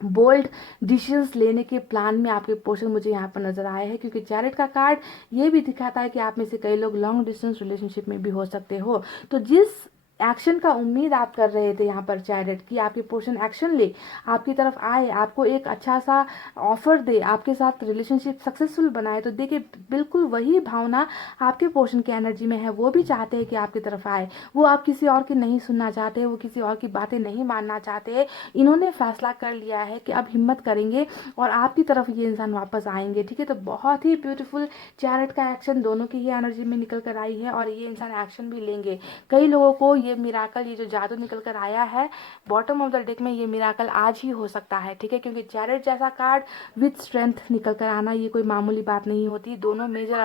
बोल्ड डिसीजंस लेने के प्लान में आपके पोर्शन मुझे यहाँ पर नजर आए हैं, क्योंकि चैरिट का कार्ड ये भी दिखाता है कि आप में से कई लोग लॉन्ग डिस्टेंस रिलेशनशिप में भी हो सकते हो। तो जिस एक्शन का उम्मीद आप कर रहे थे यहाँ पर चैरिट कि आपके पोर्शन एक्शन ले, आपकी तरफ आए, आपको एक अच्छा सा ऑफर दे, आपके साथ रिलेशनशिप सक्सेसफुल बनाए, तो देखिए बिल्कुल वही भावना आपके पोर्शन की एनर्जी में है। वो भी चाहते हैं कि आपकी तरफ आए, वो आप किसी और की नहीं सुनना चाहते, वो किसी और की बातें नहीं मानना चाहते। इन्होंने फैसला कर लिया है कि अब हिम्मत करेंगे और आपकी तरफ ये इंसान वापस आएंगे। ठीक है, तो बहुत ही ब्यूटीफुल चैरिट का एक्शन दोनों की ही एनर्जी में निकल कर आई है और ये इंसान एक्शन भी लेंगे। कई लोगों को ये मिराकल, ये जो जादू निकल कर आया है बॉटम ऑफ द डेक में, ये मिराकल आज ही हो सकता है। ठीक है, क्योंकि चैरिट जैसा कार्ड विथ स्ट्रेंथ निकल कर आना ये कोई मामूली बात नहीं होती। दोनों मेजर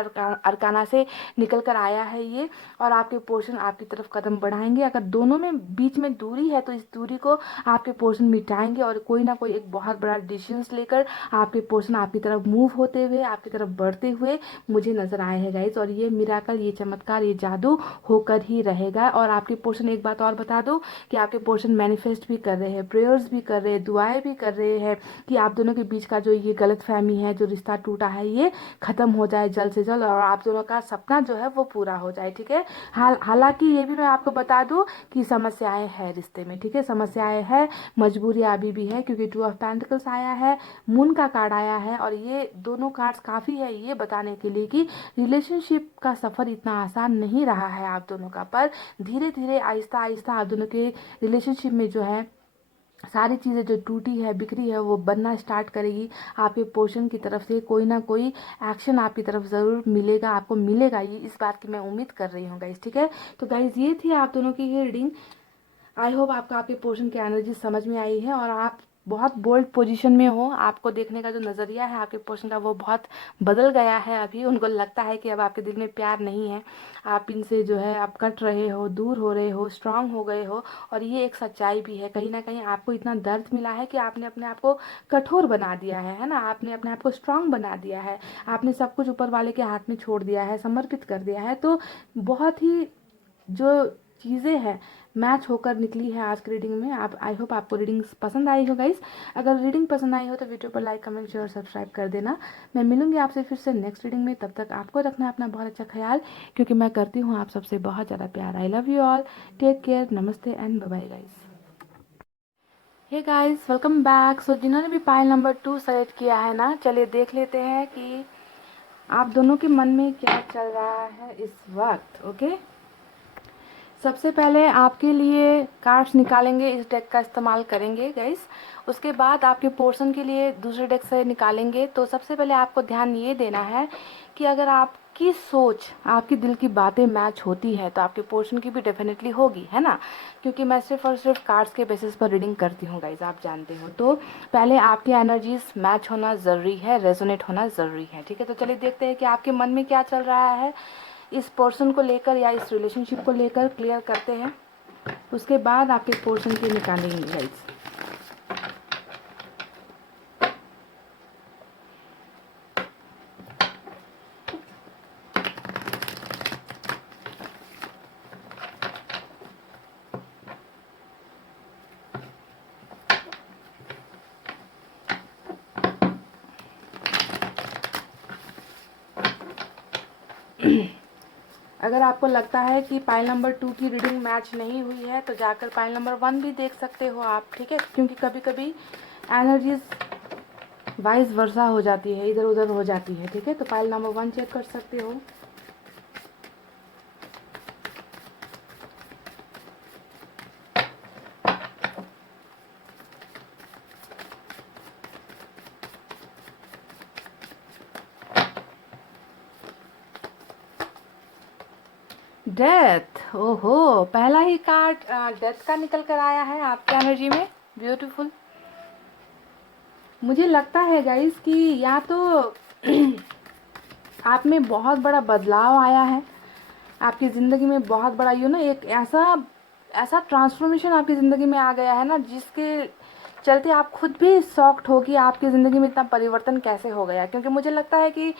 अरकाना से निकल कर आया है ये, और आपके पोर्शन आपकी तरफ कदम बढ़ाएंगे। अगर दोनों में बीच में दूरी है तो इस दूरी को आपके पोर्शन मिटाएंगे और कोई ना कोई एक बहुत बड़ा डिसीजन लेकर आपके पोर्शन आपकी तरफ मूव होते हुए, आपकी तरफ बढ़ते हुए मुझे नजर आए हैं गाइस। और ये मिराकल, ये चमत्कार, ये जादू होकर ही रहेगा। और आपके पोर्शन, एक बात और बता दो कि आपके पोर्शन मैनिफेस्ट भी कर रहे हैं, प्रेयर्स भी कर रहे हैं, दुआएं भी कर रहे हैं कि आप दोनों के बीच का जो ये गलतफहमी है, जो रिश्ता टूटा है, ये खत्म हो जाए जल्द से जल्द और आप दोनों का सपना जो है वो पूरा हो जाए। ठीक है, हालांकि ये भी मैं आपको बता दूं कि समस्याएं हैं रिश्ते में। ठीक है, समस्याएं हैं, मजबूरियां अभी भी है, क्योंकि 2 ऑफ पेंटिकल्स आया है, मून का कार्ड आया है, और ये दोनों कार्ड्स काफी है ये बताने के लिए कि रिलेशनशिप का सफर इतना आसान नहीं रहा है आप दोनों का। पर धीरे धीरे आहिस्ता आहिस्ता आप दोनों के रिलेशनशिप में जो है सारी चीज़ें जो टूटी है, बिखरी है, वो बनना स्टार्ट करेगी। आपके पोर्शन की तरफ से कोई ना कोई एक्शन आपकी तरफ ज़रूर मिलेगा, आपको मिलेगा, ये इस बात की मैं उम्मीद कर रही हूँ गाइस। ठीक है, तो गाइस ये थी आप दोनों की ये रीडिंग। आई होप आपका आपके पोर्शन की एनर्जी समझ में आई है और आप बहुत बोल्ड पोजीशन में हो। आपको देखने का जो नज़रिया है आपके पोर्शन का वो बहुत बदल गया है। अभी उनको लगता है कि अब आपके दिल में प्यार नहीं है, आप इनसे जो है आप कट रहे हो, दूर हो रहे हो, स्ट्रांग हो गए हो। और ये एक सच्चाई भी है, कहीं ना कहीं आपको इतना दर्द मिला है कि आपने अपने आप को कठोर बना दिया है ना, आपने अपने आप को स्ट्रांग बना दिया है, आपने सब कुछ ऊपर वाले के हाथ में छोड़ दिया है, समर्पित कर दिया है। तो बहुत ही जो चीज़ें हैं मैच होकर निकली है आज की रीडिंग में। आप, आई होप आपको रीडिंग पसंद आई हो गाइस। अगर रीडिंग पसंद आई हो तो वीडियो पर लाइक, कमेंट, शेयर, सब्सक्राइब कर देना। मैं मिलूंगी आपसे फिर से नेक्स्ट रीडिंग में। तब तक आपको रखना अपना बहुत अच्छा ख्याल, क्योंकि मैं करती हूँ आप सबसे बहुत ज़्यादा प्यार। I love you all, take care, नमस्ते and bye bye guys. Hey guys, welcome back. So जिन्होंने भी पाइल नंबर 2 सेलेक्ट किया है ना, चलिए देख लेते हैं कि आप दोनों के मन में क्या चल रहा है इस वक्त। ओके, सबसे पहले आपके लिए कार्ड्स निकालेंगे, इस डेक का इस्तेमाल करेंगे गाइस। उसके बाद आपके पोर्शन के लिए दूसरे डेक से निकालेंगे। तो सबसे पहले आपको ध्यान ये देना है कि अगर आपकी सोच, आपकी दिल की बातें मैच होती है तो आपके पोर्शन की भी डेफिनेटली होगी, है ना, क्योंकि मैं सिर्फ और सिर्फ कार्ड्स के बेसिस पर रीडिंग करती हूँ गाइस, आप जानते हो। तो पहले आपकी एनर्जीज मैच होना ज़रूरी है, रेजोनेट होना ज़रूरी है। ठीक है, तो चलिए देखते हैं कि आपके मन में क्या चल रहा है इस पर्सन को लेकर या इस रिलेशनशिप को लेकर। क्लियर करते हैं, उसके बाद आपके पोर्शन की निकालेंगे गाइस। अगर आपको लगता है कि पाइल नंबर 2 की रीडिंग मैच नहीं हुई है तो जाकर पाइल नंबर 1 भी देख सकते हो आप। ठीक है, क्योंकि कभी कभी एनर्जीज वाइस वर्सा हो जाती है, इधर उधर हो जाती है। ठीक है, तो पाइल नंबर 1 चेक कर सकते हो। डेथ, ओहो, पहला ही कार्ड डेथ का निकल कर आया है आपकी एनर्जी में। ब्यूटीफुल। मुझे लगता है गाइस कि या तो आप में बहुत बड़ा बदलाव आया है, आपकी ज़िंदगी में बहुत बड़ा एक ऐसा ऐसा ट्रांसफॉर्मेशन आपकी ज़िंदगी में आ गया है ना, जिसके चलते आप खुद भी शॉक्ड हो कि आपकी ज़िंदगी में इतना परिवर्तन कैसे हो गया। क्योंकि मुझे लगता है कि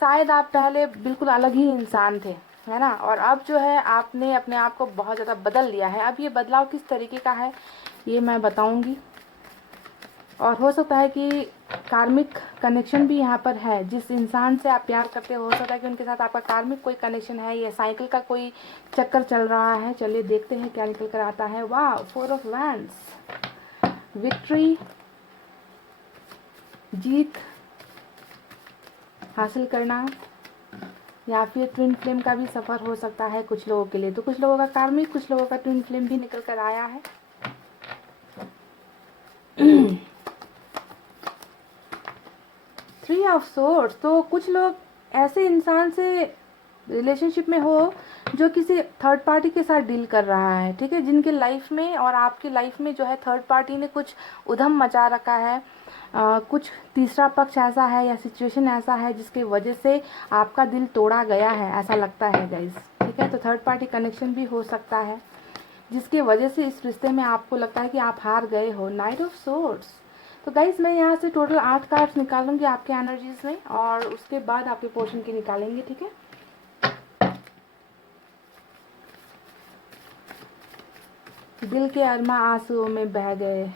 शायद आप पहले बिल्कुल अलग ही इंसान थे, है ना, और अब जो है आपने अपने आप को बहुत ज़्यादा बदल लिया है। अब ये बदलाव किस तरीके का है ये मैं बताऊंगी। और हो सकता है कि कार्मिक कनेक्शन भी यहाँ पर है। जिस इंसान से आप प्यार करते हो सकता है कि उनके साथ आपका कार्मिक कोई कनेक्शन है, या साइकिल का कोई चक्कर चल रहा है। चलिए देखते हैं क्या निकल कर आता है। वाह, 4 ऑफ वैंड्स, विक्ट्री, जीत हासिल करना, या फिर ट्विन फ्लेम का भी सफ़र हो सकता है कुछ लोगों के लिए। तो कुछ लोगों का कार्मिक, कुछ लोगों का ट्विन फ्लेम भी निकल कर आया है। 3 ऑफ सोर्ड्स, तो कुछ लोग ऐसे इंसान से रिलेशनशिप में हो जो किसी थर्ड पार्टी के साथ डील कर रहा है, ठीक है, जिनके लाइफ में और आपकी लाइफ में जो है थर्ड पार्टी ने कुछ उधम मचा रखा है। कुछ तीसरा पक्ष ऐसा है या सिचुएशन ऐसा है जिसके वजह से आपका दिल तोड़ा गया है, ऐसा लगता है गाइस, ठीक है। तो थर्ड पार्टी कनेक्शन भी हो सकता है जिसके वजह से इस रिश्ते में आपको लगता है कि आप हार गए हो। नाइट ऑफ सोर्ड्स, तो गाइस मैं यहाँ से टोटल 8 कार्ड्स निकालूंगी आपके एनर्जीज में, और उसके बाद आपके पोर्शन की निकालेंगे, ठीक है। दिल के अरमा आंसुओं में बह गए,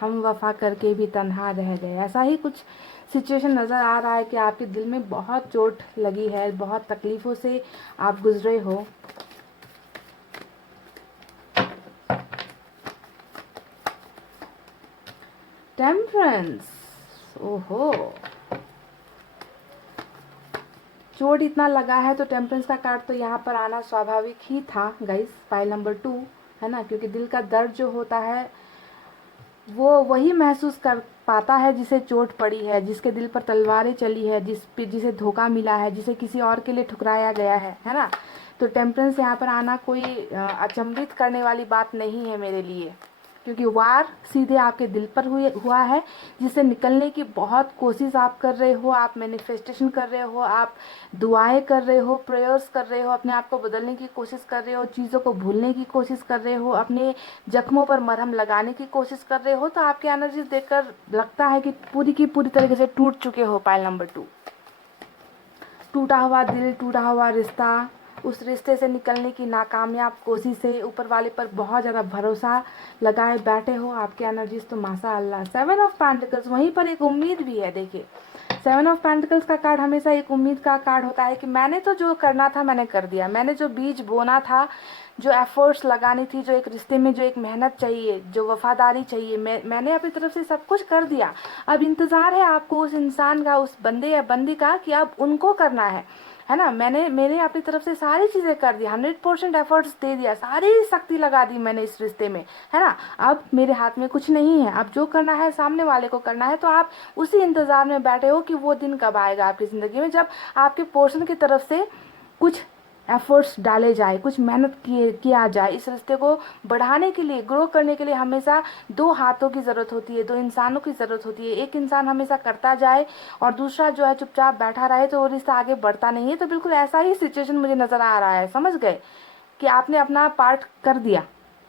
हम वफा करके भी तन्हा रह गए, ऐसा ही कुछ सिचुएशन नज़र आ रहा है कि आपके दिल में बहुत चोट लगी है, बहुत तकलीफ़ों से आप गुजरे हो। टेम्परेंस, ओहो, चोट इतना लगा है तो टेम्परेंस का कार्ड तो यहाँ पर आना स्वाभाविक ही था गाइस, पाइल नंबर 2 है ना, क्योंकि दिल का दर्द जो होता है वो वही महसूस कर पाता है जिसे चोट पड़ी है, जिसके दिल पर तलवारें चली है, जिसे धोखा मिला है, जिसे किसी और के लिए ठुकराया गया है ना। तो टेम्परेंस यहाँ पर आना कोई अचंभित करने वाली बात नहीं है मेरे लिए, क्योंकि वार सीधे आपके दिल पर हुआ है, जिससे निकलने की बहुत कोशिश आप कर रहे हो, आप मैनिफेस्टेशन कर रहे हो, आप दुआएं कर रहे हो, प्रेयर्स कर रहे हो, अपने आप को बदलने की कोशिश कर रहे हो, चीज़ों को भूलने की कोशिश कर रहे हो, अपने जख्मों पर मरहम लगाने की कोशिश कर रहे हो। तो आपकी एनर्जीज देखकर लगता है कि पूरी की पूरी तरीके से टूट चुके हो। पाइल नंबर 2, टूटा हुआ दिल, टूटा हुआ रिश्ता, उस रिश्ते से निकलने की नाकामयाब कोशिश से ऊपर वाले पर बहुत ज़्यादा भरोसा लगाए बैठे हो आपके एनर्जीज। तो माशा अल्लाह, 7 ऑफ पेंटिकल्स, वहीं पर एक उम्मीद भी है। देखिए 7 ऑफ पेंटिकल्स का कार्ड हमेशा एक उम्मीद का कार्ड होता है कि मैंने तो जो करना था मैंने कर दिया, मैंने जो बीज बोना था, जो एफर्ट्स लगानी थी, जो एक रिश्ते में जो एक मेहनत चाहिए, जो वफादारी चाहिए, मैंने अपनी तरफ से सब कुछ कर दिया। अब इंतज़ार है आपको उस इंसान का, उस बंदे या बंदी का, कि अब उनको करना है ना। मैंने अपनी तरफ से सारी चीज़ें कर दी, 100% एफर्ट्स दे दिया, सारी शक्ति लगा दी मैंने इस रिश्ते में, है ना। अब मेरे हाथ में कुछ नहीं है, अब जो करना है सामने वाले को करना है। तो आप उसी इंतज़ार में बैठे हो कि वो दिन कब आएगा आपकी ज़िंदगी में जब आपके पोर्शन की तरफ से कुछ एफर्ट्स डाले जाए, कुछ मेहनत किया जाए। इस रिश्ते को बढ़ाने के लिए, ग्रो करने के लिए हमेशा 2 हाथों की ज़रूरत होती है, 2 इंसानों की ज़रूरत होती है। एक इंसान हमेशा करता जाए और दूसरा जो है चुपचाप बैठा रहे, तो वो रिश्ता आगे बढ़ता नहीं है। तो बिल्कुल ऐसा ही सिचुएशन मुझे नज़र आ रहा है, समझ गए, कि आपने अपना पार्ट कर दिया,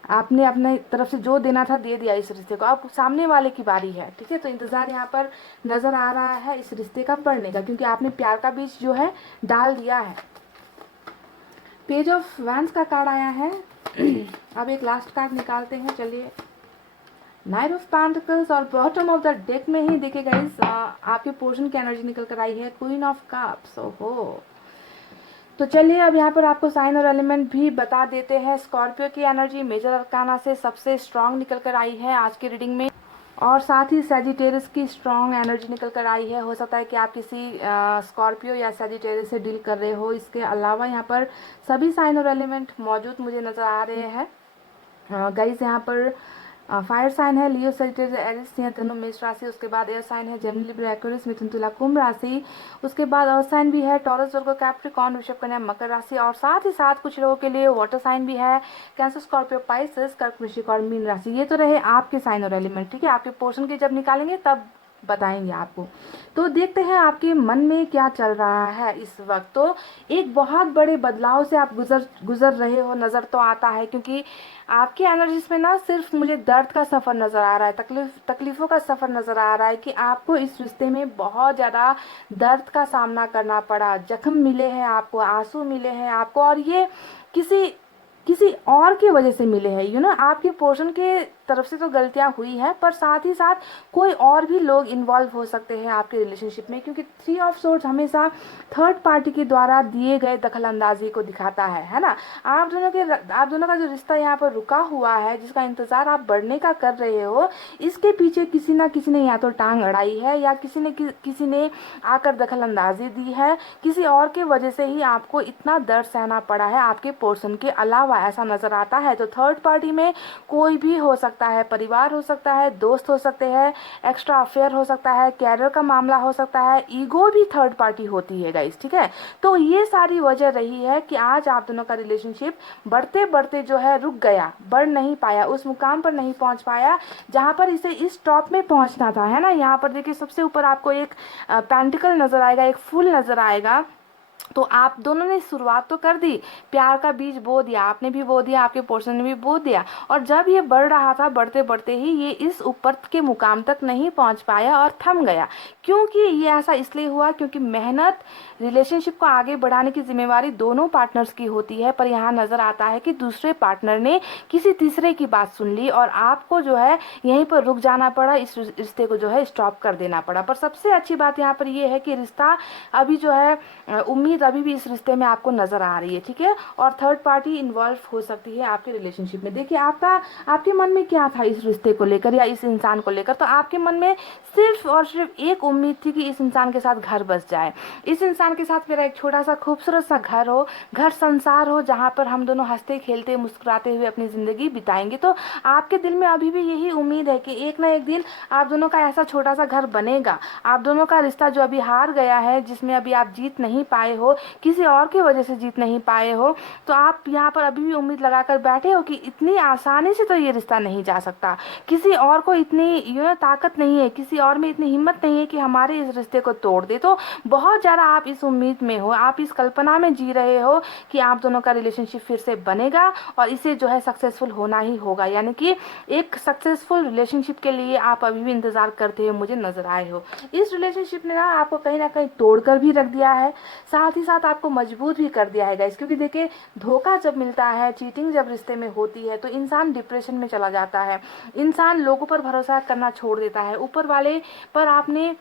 आपने अपने तरफ से जो देना था दे दिया इस रिश्ते को, अब सामने वाले की बारी है, ठीक है। तो इंतज़ार यहाँ पर नज़र आ रहा है इस रिश्ते का बढ़ने का, क्योंकि आपने प्यार का बीज जो है डाल दिया है। पेज ऑफ वैंड्स का कार्ड आया है। अब एक लास्ट कार्ड निकालते हैं, चलिए। नाइट ऑफ पेंटिकल्स, और बॉटम ऑफ द डेक में ही देखिए गाइस आपके पोर्शन की एनर्जी निकल कर आई है, क्वीन ऑफ कप्स। ओहो, तो चलिए अब यहाँ पर आपको साइन और एलिमेंट भी बता देते हैं। स्कॉर्पियो की एनर्जी मेजर अरकाना से सबसे स्ट्रांग निकल कर आई है आज की रीडिंग में, और साथ ही सैजिटेरियस की स्ट्रॉन्ग एनर्जी निकल कर आई है। हो सकता है कि आप किसी स्कॉर्पियो या सैजिटेरियस से डील कर रहे हो। इसके अलावा यहाँ पर सभी साइन और एलिमेंट मौजूद मुझे नज़र आ रहे हैं गाइस। यहाँ पर फायर साइन है लियो, सैजिटेरियस, एरिस, सिंह, धनु, मेष राशि। उसके बाद एयर साइन है जेमिनी, लिब्रा, एक्वेरियस, मिथुन, तुला, कुंभ राशि। उसके बाद अर्थ साइन भी है टॉरस, वर्गो, कैप्रिकॉर्न, वृषभ, कन्या, मकर राशि। और साथ ही साथ कुछ लोगों के लिए वाटर साइन भी है, कैंसर, स्कॉर्पियो, पाइसेस, कर्क, वृश्चिक और मीन राशि। ये तो रहे आपके साइन और एलिमेंट, ठीक है। आपके पोर्शन के जब निकालेंगे तब बताएंगे आपको। तो देखते हैं आपके मन में क्या चल रहा है इस वक्त। तो एक बहुत बड़े बदलाव से आप गुजर रहे हो, नज़र तो आता है, क्योंकि आपकी एनर्जीज में ना सिर्फ मुझे दर्द का सफ़र नज़र आ रहा है, तकलीफ़ों का सफ़र नज़र आ रहा है, कि आपको इस रिश्ते में बहुत ज़्यादा दर्द का सामना करना पड़ा, जख्म मिले हैं आपको, आंसू मिले हैं आपको, और ये किसी और की वजह से मिले हैं। आपके पोर्शन के तरफ से तो गलतियां हुई हैं, पर साथ ही साथ कोई और भी लोग इन्वॉल्व हो सकते हैं आपके रिलेशनशिप में, क्योंकि थ्री ऑफ सोर्ड्स हमेशा थर्ड पार्टी के द्वारा दिए गए दखल अंदाजी को दिखाता है ना। आप दोनों का जो रिश्ता यहाँ पर रुका हुआ है, जिसका इंतजार आप बढ़ने का कर रहे हो, इसके पीछे किसी ना किसी ने या तो टांग अड़ाई है, या किसी ने आकर दखल अंदाजी दी है, किसी और के वजह से ही आपको इतना दर्द सहना पड़ा है आपके पोर्शन के अलावा, ऐसा नजर आता है। तो थर्ड पार्टी में कोई भी हो सकता है, परिवार हो सकता है, दोस्त हो सकते हैं, एक्स्ट्रा अफेयर हो सकता है, कैरियर का मामला हो सकता है, ईगो भी थर्ड पार्टी होती है गाइस, ठीक है। तो ये सारी वजह रही है कि आज आप दोनों का रिलेशनशिप बढ़ते बढ़ते जो है रुक गया, बढ़ नहीं पाया, उस मुकाम पर नहीं पहुंच पाया जहां पर इसे इस टॉप में पहुंचना था, है ना। यहाँ पर देखिए सबसे ऊपर आपको एक पेंटिकल नजर आएगा, एक फूल नजर आएगा। तो आप दोनों ने शुरुआत तो कर दी, प्यार का बीज बो दिया, आपने भी बो दिया, आपके पोर्शन ने भी बो दिया, और जब ये बढ़ रहा था, बढ़ते बढ़ते ही ये इस ऊपर के मुकाम तक नहीं पहुंच पाया और थम गया। क्योंकि ये ऐसा इसलिए हुआ क्योंकि मेहनत, रिलेशनशिप को आगे बढ़ाने की जिम्मेवारी दोनों पार्टनर्स की होती है, पर यहाँ नजर आता है कि दूसरे पार्टनर ने किसी तीसरे की बात सुन ली और आपको जो है यहीं पर रुक जाना पड़ा, इस रिश्ते को जो है स्टॉप कर देना पड़ा। पर सबसे अच्छी बात यहाँ पर ये है कि रिश्ता अभी जो है, उम्मीद अभी भी इस रिश्ते में आपको नजर आ रही है, ठीक है। और थर्ड पार्टी इन्वॉल्व हो सकती है आपके रिलेशनशिप में। देखिए आपके मन में क्या था इस रिश्ते को लेकर या इस इंसान को लेकर, तो आपके मन में सिर्फ और सिर्फ एक उम्मीद थी कि इस इंसान के साथ घर बस जाए, इस इंसान के साथ मेरा एक छोटा सा खूबसूरत सा घर हो, घर संसार हो, जहां पर हम दोनों हंसते खेलते मुस्कुराते हुए अपनी जिंदगी बिताएंगे। तो आपके दिल में अभी भी यही उम्मीद है कि एक ना एक दिन आप दोनों का ऐसा छोटा सा घर बनेगा। आप दोनों का रिश्ता जो अभी हार गया है, जिसमें अभी आप जीत नहीं पाए हो, किसी और की वजह से जीत नहीं पाए हो, तो आप यहाँ पर अभी भी उम्मीद लगाकर बैठे हो कि इतनी आसानी से तो ये रिश्ता नहीं जा सकता, किसी और को इतनी ताकत नहीं है, किसी और में इतनी हिम्मत नहीं है कि हमारे इस रिश्ते को तोड़ दे। तो बहुत ज़्यादा आप इस उम्मीद में हो, आप इस कल्पना में जी रहे हो कि आप दोनों का रिलेशनशिप फिर से बनेगा और इसे जो है सक्सेसफुल होना ही होगा। यानी कि एक सक्सेसफुल रिलेशनशिप के लिए आप अभी भी इंतजार करते हुए मुझे नजर आए हो। इस रिलेशनशिप ने आपको कहीं ना कहीं तोड़कर भी रख दिया है, साथ ही साथ आपको मजबूत भी कर दिया है गाइस। क्योंकि देखिए धोखा जब मिलता है, चीटिंग जब रिश्ते में होती है, तो इंसान डिप्रेशन में चला जाता है, इंसान लोगों पर भरोसा करना छोड़ देता है। ऊपर वाले पर आपने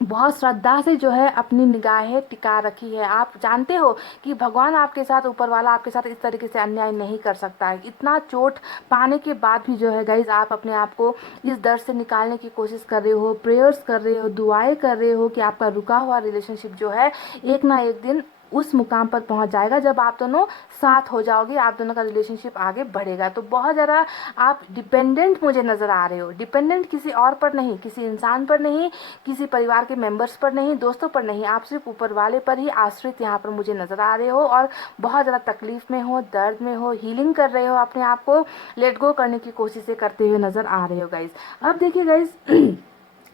बहुत श्रद्धा से जो है अपनी निगाहें टिका रखी है। आप जानते हो कि भगवान आपके साथ, ऊपर वाला आपके साथ इस तरीके से अन्याय नहीं कर सकता है। इतना चोट पाने के बाद भी जो है गाइज आप अपने आप को इस दर्द से निकालने की कोशिश कर रहे हो, प्रेयर्स कर रहे हो, दुआएं कर रहे हो कि आपका रुका हुआ रिलेशनशिप जो है एक ना एक दिन उस मुकाम पर पहुंच जाएगा जब आप दोनों साथ हो जाओगे, आप दोनों का रिलेशनशिप आगे बढ़ेगा। तो बहुत ज़्यादा आप डिपेंडेंट मुझे नज़र आ रहे हो, डिपेंडेंट किसी और पर नहीं, किसी इंसान पर नहीं, किसी परिवार के मेंबर्स पर नहीं, दोस्तों पर नहीं, आप सिर्फ ऊपर वाले पर ही आश्रित यहाँ पर मुझे नज़र आ रहे हो और बहुत ज़्यादा तकलीफ में हो, दर्द में हो, हीलिंग कर रहे हो, अपने आप को लेट गो करने की कोशिशें करते हुए नज़र आ रहे हो गाइज। अब देखिए गाइज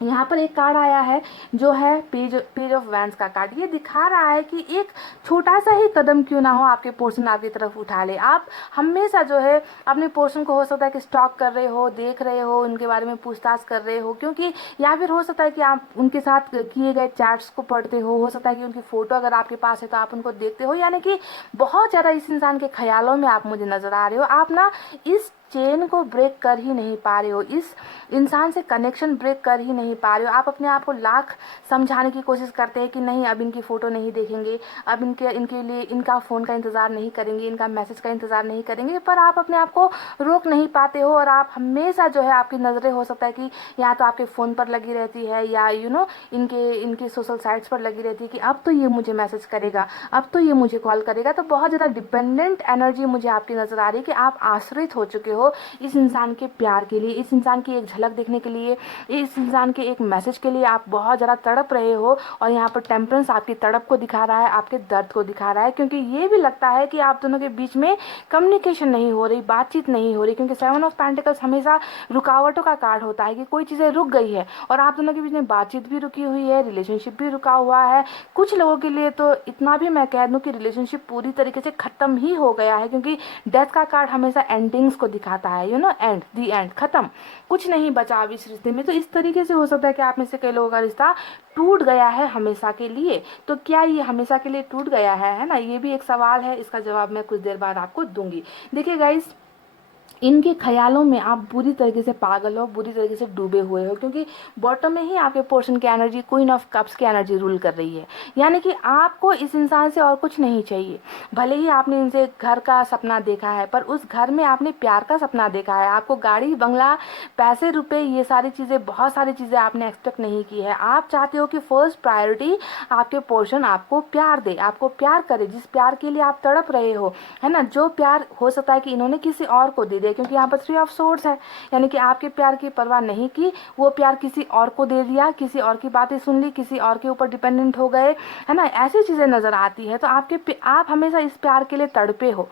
यहाँ पर एक कार्ड आया है जो है पेज ऑफ वैंड्स का कार्ड। ये दिखा रहा है कि एक छोटा सा ही कदम क्यों ना हो, आपके पोर्शन आपकी तरफ उठा ले। आप हमेशा जो है अपने पोर्शन को हो सकता है कि स्टॉक कर रहे हो, देख रहे हो, उनके बारे में पूछताछ कर रहे हो, क्योंकि या फिर हो सकता है कि आप उनके साथ किए गए चैट्स को पढ़ते हो सकता है कि उनकी फोटो अगर आपके पास है तो आप उनको देखते हो। यानी कि बहुत ज़्यादा इस इंसान के ख्यालों में आप मुझे नजर आ रहे हो। आप ना इस चेन को ब्रेक कर ही नहीं पा रहे हो, इस इंसान से कनेक्शन ब्रेक कर ही नहीं पा रहे हो। आप अपने आप को लाख समझाने की कोशिश करते हैं कि नहीं अब इनकी फ़ोटो नहीं देखेंगे, अब इनके लिए इनका फ़ोन का इंतज़ार नहीं करेंगे, इनका मैसेज का इंतज़ार नहीं करेंगे, पर आप अपने आप को रोक नहीं पाते हो। और आप हमेशा जो है आपकी नज़रें हो सकता है कि या तो आपके फ़ोन पर लगी रहती है या इनके सोशल साइट्स पर लगी रहती है कि अब तो ये मुझे मैसेज करेगा, अब तो ये मुझे कॉल करेगा। तो बहुत ज़्यादा डिपेंडेंट एनर्जी मुझे आपकी नज़र आ रही है कि आप आश्रित हो चुके हो इस इंसान के प्यार के लिए, इस इंसान की एक झलक देखने के लिए, इस इंसान के एक मैसेज के लिए आप बहुत ज़्यादा तड़प रहे हो। और यहाँ पर टेम्परेंस आपकी तड़प को दिखा रहा है, आपके दर्द को दिखा रहा है, क्योंकि ये भी लगता है कि आप दोनों के बीच में कम्युनिकेशन नहीं हो रही, बातचीत नहीं हो रही। क्योंकि 7 ऑफ पेंटिकल्स हमेशा रुकावटों का कार्ड होता है कि कोई चीज़ें रुक गई है और आप दोनों के बीच में बातचीत भी रुकी हुई है, रिलेशनशिप भी रुका हुआ है। कुछ लोगों के लिए तो इतना भी मैं कह दूँ कि रिलेशनशिप पूरी तरीके से ख़त्म ही हो गया है, क्योंकि डेथ का कार्ड हमेशा एंडिंग्स को दिखाता है, एंड, दी एंड, खत्म, कुछ नहीं बचा अब इस रिश्ते में। तो इस तरीके से हो सकता है कि आप में से कई लोगों का रिश्ता टूट गया है हमेशा के लिए। तो क्या ये हमेशा के लिए टूट गया है ना, ये भी एक सवाल है, इसका जवाब मैं कुछ देर बाद आपको दूंगी। देखिए गाइस, इनके ख्यालों में आप बुरी तरीके से पागल हो, बुरी तरीके से डूबे हुए हो, क्योंकि बॉटम में ही आपके पोर्शन की एनर्जी, क्वीन ऑफ कप्स की एनर्जी रूल कर रही है। यानी कि आपको इस इंसान से और कुछ नहीं चाहिए। भले ही आपने इनसे घर का सपना देखा है, पर उस घर में आपने प्यार का सपना देखा है। आपको गाड़ी, बंगला, पैसे, रुपए, ये सारी चीज़ें, बहुत सारी चीज़ें आपने एक्सपेक्ट नहीं की है। आप चाहते हो कि फर्स्ट प्रायोरिटी आपके पोर्शन आपको प्यार दे, आपको प्यार करे, जिस प्यार के लिए आप तड़प रहे हो, है ना। जो प्यार हो सकता है कि इन्होंने किसी और को दे दिया, क्योंकि यहाँ पर 3 ऑफ सोर्ड्स है, यानी कि आपके प्यार की परवाह नहीं की, वो प्यार किसी और को दे दिया, किसी और की बातें सुन ली, किसी और के ऊपर डिपेंडेंट हो गए, है ना। ऐसी चीज़ें नज़र आती है। तो आप हमेशा इस प्यार के लिए तड़पे हो,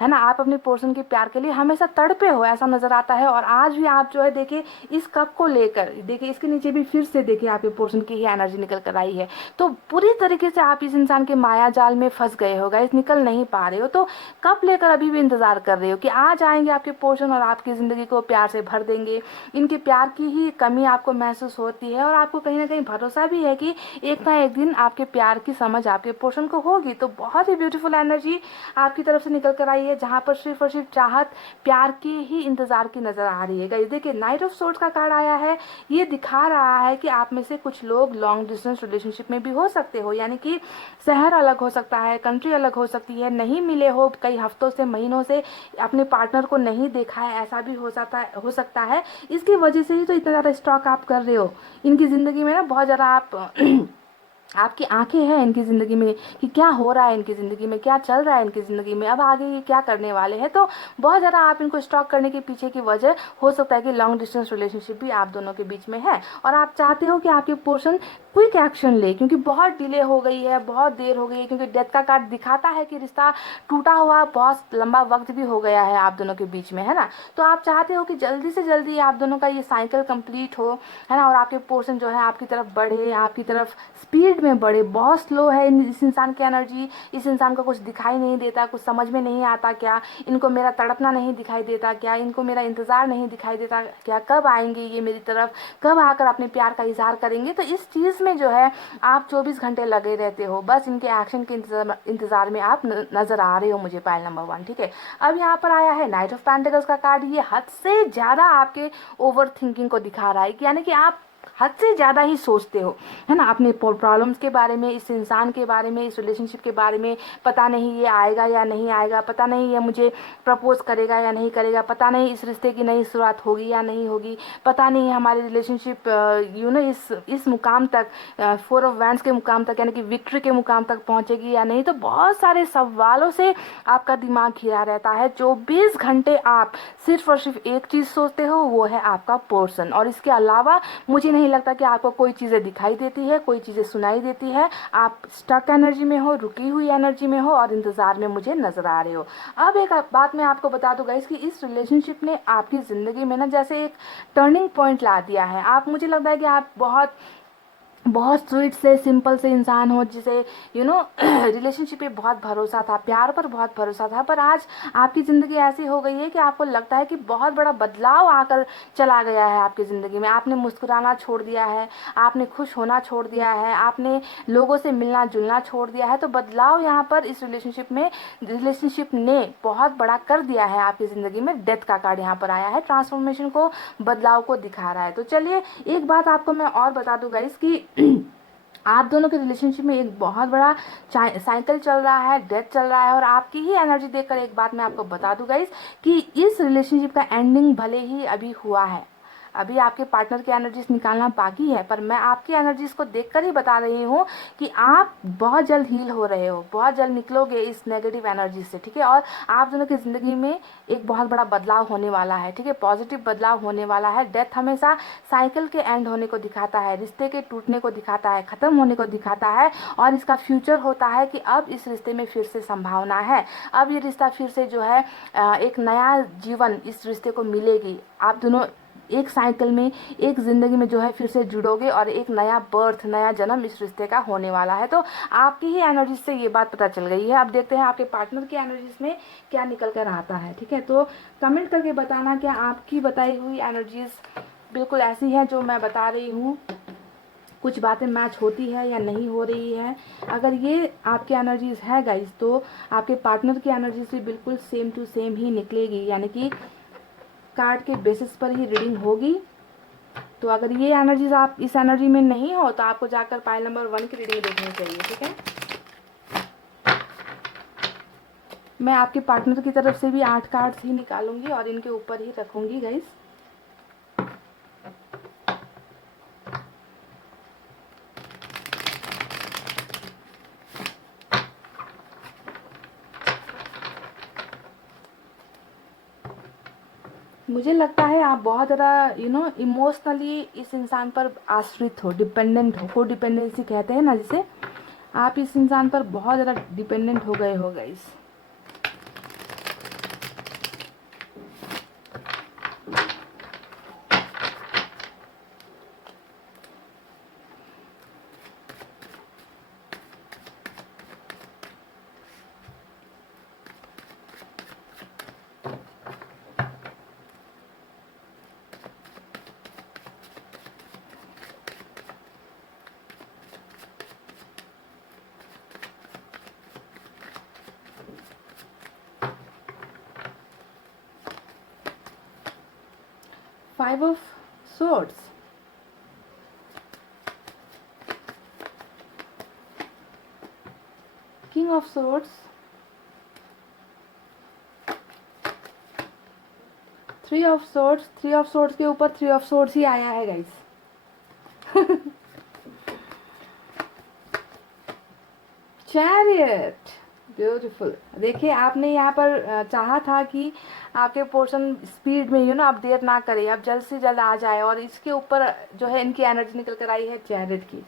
है ना। आप अपने पोर्शन के प्यार के लिए हमेशा तड़पे हो, ऐसा नजर आता है। और आज भी आप जो है देखिए इस कप को लेकर, देखिए इसके नीचे भी फिर से देखिए आपके पोर्शन की ही एनर्जी निकल कर आई है। तो पूरी तरीके से आप इस इंसान के माया जाल में फंस गए हो गाइस, निकल नहीं पा रहे हो। तो कप लेकर अभी भी इंतजार कर रहे हो कि आज आएंगे आपके पोर्शन और आपकी जिंदगी को प्यार से भर देंगे। इनके प्यार की ही कमी आपको महसूस होती है, और आपको कहीं ना कहीं भरोसा भी है कि एक ना एक दिन आपके प्यार की समझ आपके पोर्शन को होगी। तो बहुत ही ब्यूटीफुल एनर्जी आपकी तरफ से निकल कर आई है, जहां पर सिर्फ और सिर्फ चाहत, प्यार के ही इंतजार की नजर आ रही है गाइस। देखिए नाइट ऑफ सोर्ड्स का कार्ड आया है, ये दिखा रहा है कि आप में से कुछ लोग लॉन्ग डिस्टेंस रिलेशनशिप में भी हो सकते हो, यानी कि शहर अलग हो सकता है, कंट्री अलग हो सकती है, नहीं मिले हो कई हफ्तों से, महीनों से, अपने पार्टनर को नहीं देखा है, ऐसा भी हो सकता है। इसकी वजह से ही तो इतना ज़्यादा स्टॉक आप कर रहे हो इनकी ज़िंदगी में ना। बहुत ज़्यादा आप आपकी आंखें हैं इनकी ज़िंदगी में कि क्या हो रहा है इनकी ज़िंदगी में, क्या चल रहा है इनकी ज़िंदगी में, अब आगे ये क्या करने वाले हैं। तो बहुत ज़्यादा आप इनको स्टॉक करने के पीछे की वजह हो सकता है कि लॉन्ग डिस्टेंस रिलेशनशिप भी आप दोनों के बीच में है, और आप चाहते हो कि आपके पोर्शन क्विक एक्शन ले, क्योंकि बहुत डिले हो गई है, बहुत देर हो गई है। क्योंकि डेथ का कार्ड दिखाता है कि रिश्ता टूटा हुआ बहुत लंबा वक्त भी हो गया है आप दोनों के बीच में, है ना। तो आप चाहते हो कि जल्दी से जल्दी आप दोनों का ये साइकिल कंप्लीट हो, है ना, और आपके पोर्शन जो है आपकी तरफ बढ़े, आपकी तरफ स्पीड में बढ़े। बहुत स्लो है इस इंसान की एनर्जी, इस इंसान को कुछ दिखाई नहीं देता, कुछ समझ में नहीं आता क्या, इनको मेरा तड़पना नहीं दिखाई देता क्या, इनको मेरा इंतजार नहीं दिखाई देता क्या, कब आएंगे ये मेरी तरफ, कब आकर अपने प्यार का इजहार करेंगे। तो इस चीज़ में जो है आप 24 घंटे लगे रहते हो, बस इनके एक्शन के इंतजार में आप नजर आ रहे हो मुझे, पाइल नंबर 1। ठीक है, अब यहाँ पर आया है नाइट ऑफ पेंटिकल्स का कार्ड। ये हद से ज्यादा आपके ओवर थिंकिंग को दिखा रहा है, यानी कि आप हद से ज़्यादा ही सोचते हो, है ना, अपने प्रॉब्लम्स के बारे में, इस इंसान के बारे में, इस रिलेशनशिप के बारे में। पता नहीं ये आएगा या नहीं आएगा, पता नहीं ये मुझे प्रपोज करेगा या नहीं करेगा, पता नहीं इस रिश्ते की नई शुरुआत होगी या नहीं होगी, पता नहीं हमारी रिलेशनशिप इस मुकाम तक, 4 ऑफ वैंड्स के मुकाम तक, यानी कि विक्ट्री के मुकाम तक पहुंचेगी या नहीं। तो बहुत सारे सवालों से आपका दिमाग घिरा रहता है। 24 घंटे आप सिर्फ और सिर्फ एक चीज़ सोचते हो, वो है आपका पोर्शन। और इसके अलावा मुझे नहीं लगता कि आपको कोई चीज़ें दिखाई देती है, कोई चीज़ें सुनाई देती है। आप स्टक एनर्जी में हो, रुकी हुई एनर्जी में हो, और इंतजार में मुझे नजर आ रहे हो। अब एक बात मैं आपको बता दूं गाइस कि इस रिलेशनशिप ने आपकी ज़िंदगी में ना जैसे एक टर्निंग पॉइंट ला दिया है। आप, मुझे लगता है कि आप बहुत बहुत स्वीट से, सिंपल से इंसान हो, जिसे रिलेशनशिप पे बहुत भरोसा था, प्यार पर बहुत भरोसा था, पर आज आपकी ज़िंदगी ऐसी हो गई है कि आपको लगता है कि बहुत बड़ा बदलाव आकर चला गया है आपकी ज़िंदगी में। आपने मुस्कुराना छोड़ दिया है, आपने खुश होना छोड़ दिया है, आपने लोगों से मिलना जुलना छोड़ दिया है। तो बदलाव यहाँ पर इस रिलेशनशिप ने बहुत बड़ा कर दिया है आपकी ज़िंदगी में। डेथ का कार्ड यहाँ पर आया है, ट्रांसफॉर्मेशन को, बदलाव को दिखा रहा है। तो चलिए एक बात आपको मैं और बता दूं गाइस कि आप दोनों के रिलेशनशिप में एक बहुत बड़ा साइकिल चल रहा है, डेथ चल रहा है। और आपकी ही एनर्जी देखकर एक बात मैं आपको बता दूं गाइस कि इस रिलेशनशिप का एंडिंग भले ही अभी हुआ है, अभी आपके पार्टनर की एनर्जीज निकालना बाकी है, पर मैं आपकी एनर्जीज को देखकर ही बता रही हूँ कि आप बहुत जल्द हील हो रहे हो, बहुत जल्द निकलोगे इस नेगेटिव एनर्जी से। ठीक है, और आप दोनों की ज़िंदगी में एक बहुत बड़ा बदलाव होने वाला है। ठीक है, पॉजिटिव बदलाव होने वाला है। डेथ हमेशा साइकिल के एंड होने को दिखाता है, रिश्ते के टूटने को दिखाता है, ख़त्म होने को दिखाता है, और इसका फ्यूचर होता है कि अब इस रिश्ते में फिर से संभावना है। अब ये रिश्ता फिर से जो है एक नया जीवन इस रिश्ते को मिलेगी। आप दोनों एक साइकिल में, एक ज़िंदगी में जो है फिर से जुड़ोगे, और एक नया बर्थ, नया जन्म इस रिश्ते का होने वाला है। तो आपकी ही एनर्जी से ये बात पता चल गई है। अब देखते हैं आपके पार्टनर की एनर्जीज में क्या निकल कर आता है। ठीक है, तो कमेंट करके बताना क्या आपकी बताई हुई एनर्जीज बिल्कुल ऐसी है जो मैं बता रही हूँ, कुछ बातें मैच होती है या नहीं हो रही है। अगर ये आपकी एनर्जीज है गाइस, तो आपके पार्टनर की एनर्जीज भी बिल्कुल सेम टू सेम ही निकलेगी, यानी कि कार्ड के बेसिस पर ही रीडिंग होगी। तो अगर ये एनर्जीज आप इस एनर्जी में नहीं हो तो आपको जाकर पाइल नंबर 1 की रीडिंग देखनी चाहिए, ठीक है। मैं आपके पार्टनर की तरफ से भी 8 कार्ड्स ही निकालूंगी और इनके ऊपर ही रखूंगी गाइस। मुझे लगता है आप बहुत ज़्यादा इमोशनली इस इंसान पर आश्रित हो, डिपेंडेंट हो, को डिपेंडेंसी कहते हैं ना जिसे, आप इस इंसान पर बहुत ज़्यादा डिपेंडेंट हो गए हो guys. Five of Swords, King of Swords, Three of Swords, Three of Swords के ऊपर Three of Swords ही आया है गाइस। Chariot, beautiful. देखिए आपने यहाँ पर चाहा था कि आपके पोर्शन स्पीड में आप देर ना करें, अब जल्द से जल्द आ जाए, और इसके ऊपर जो है इनकी एनर्जी निकल कर आई है चैरियट की।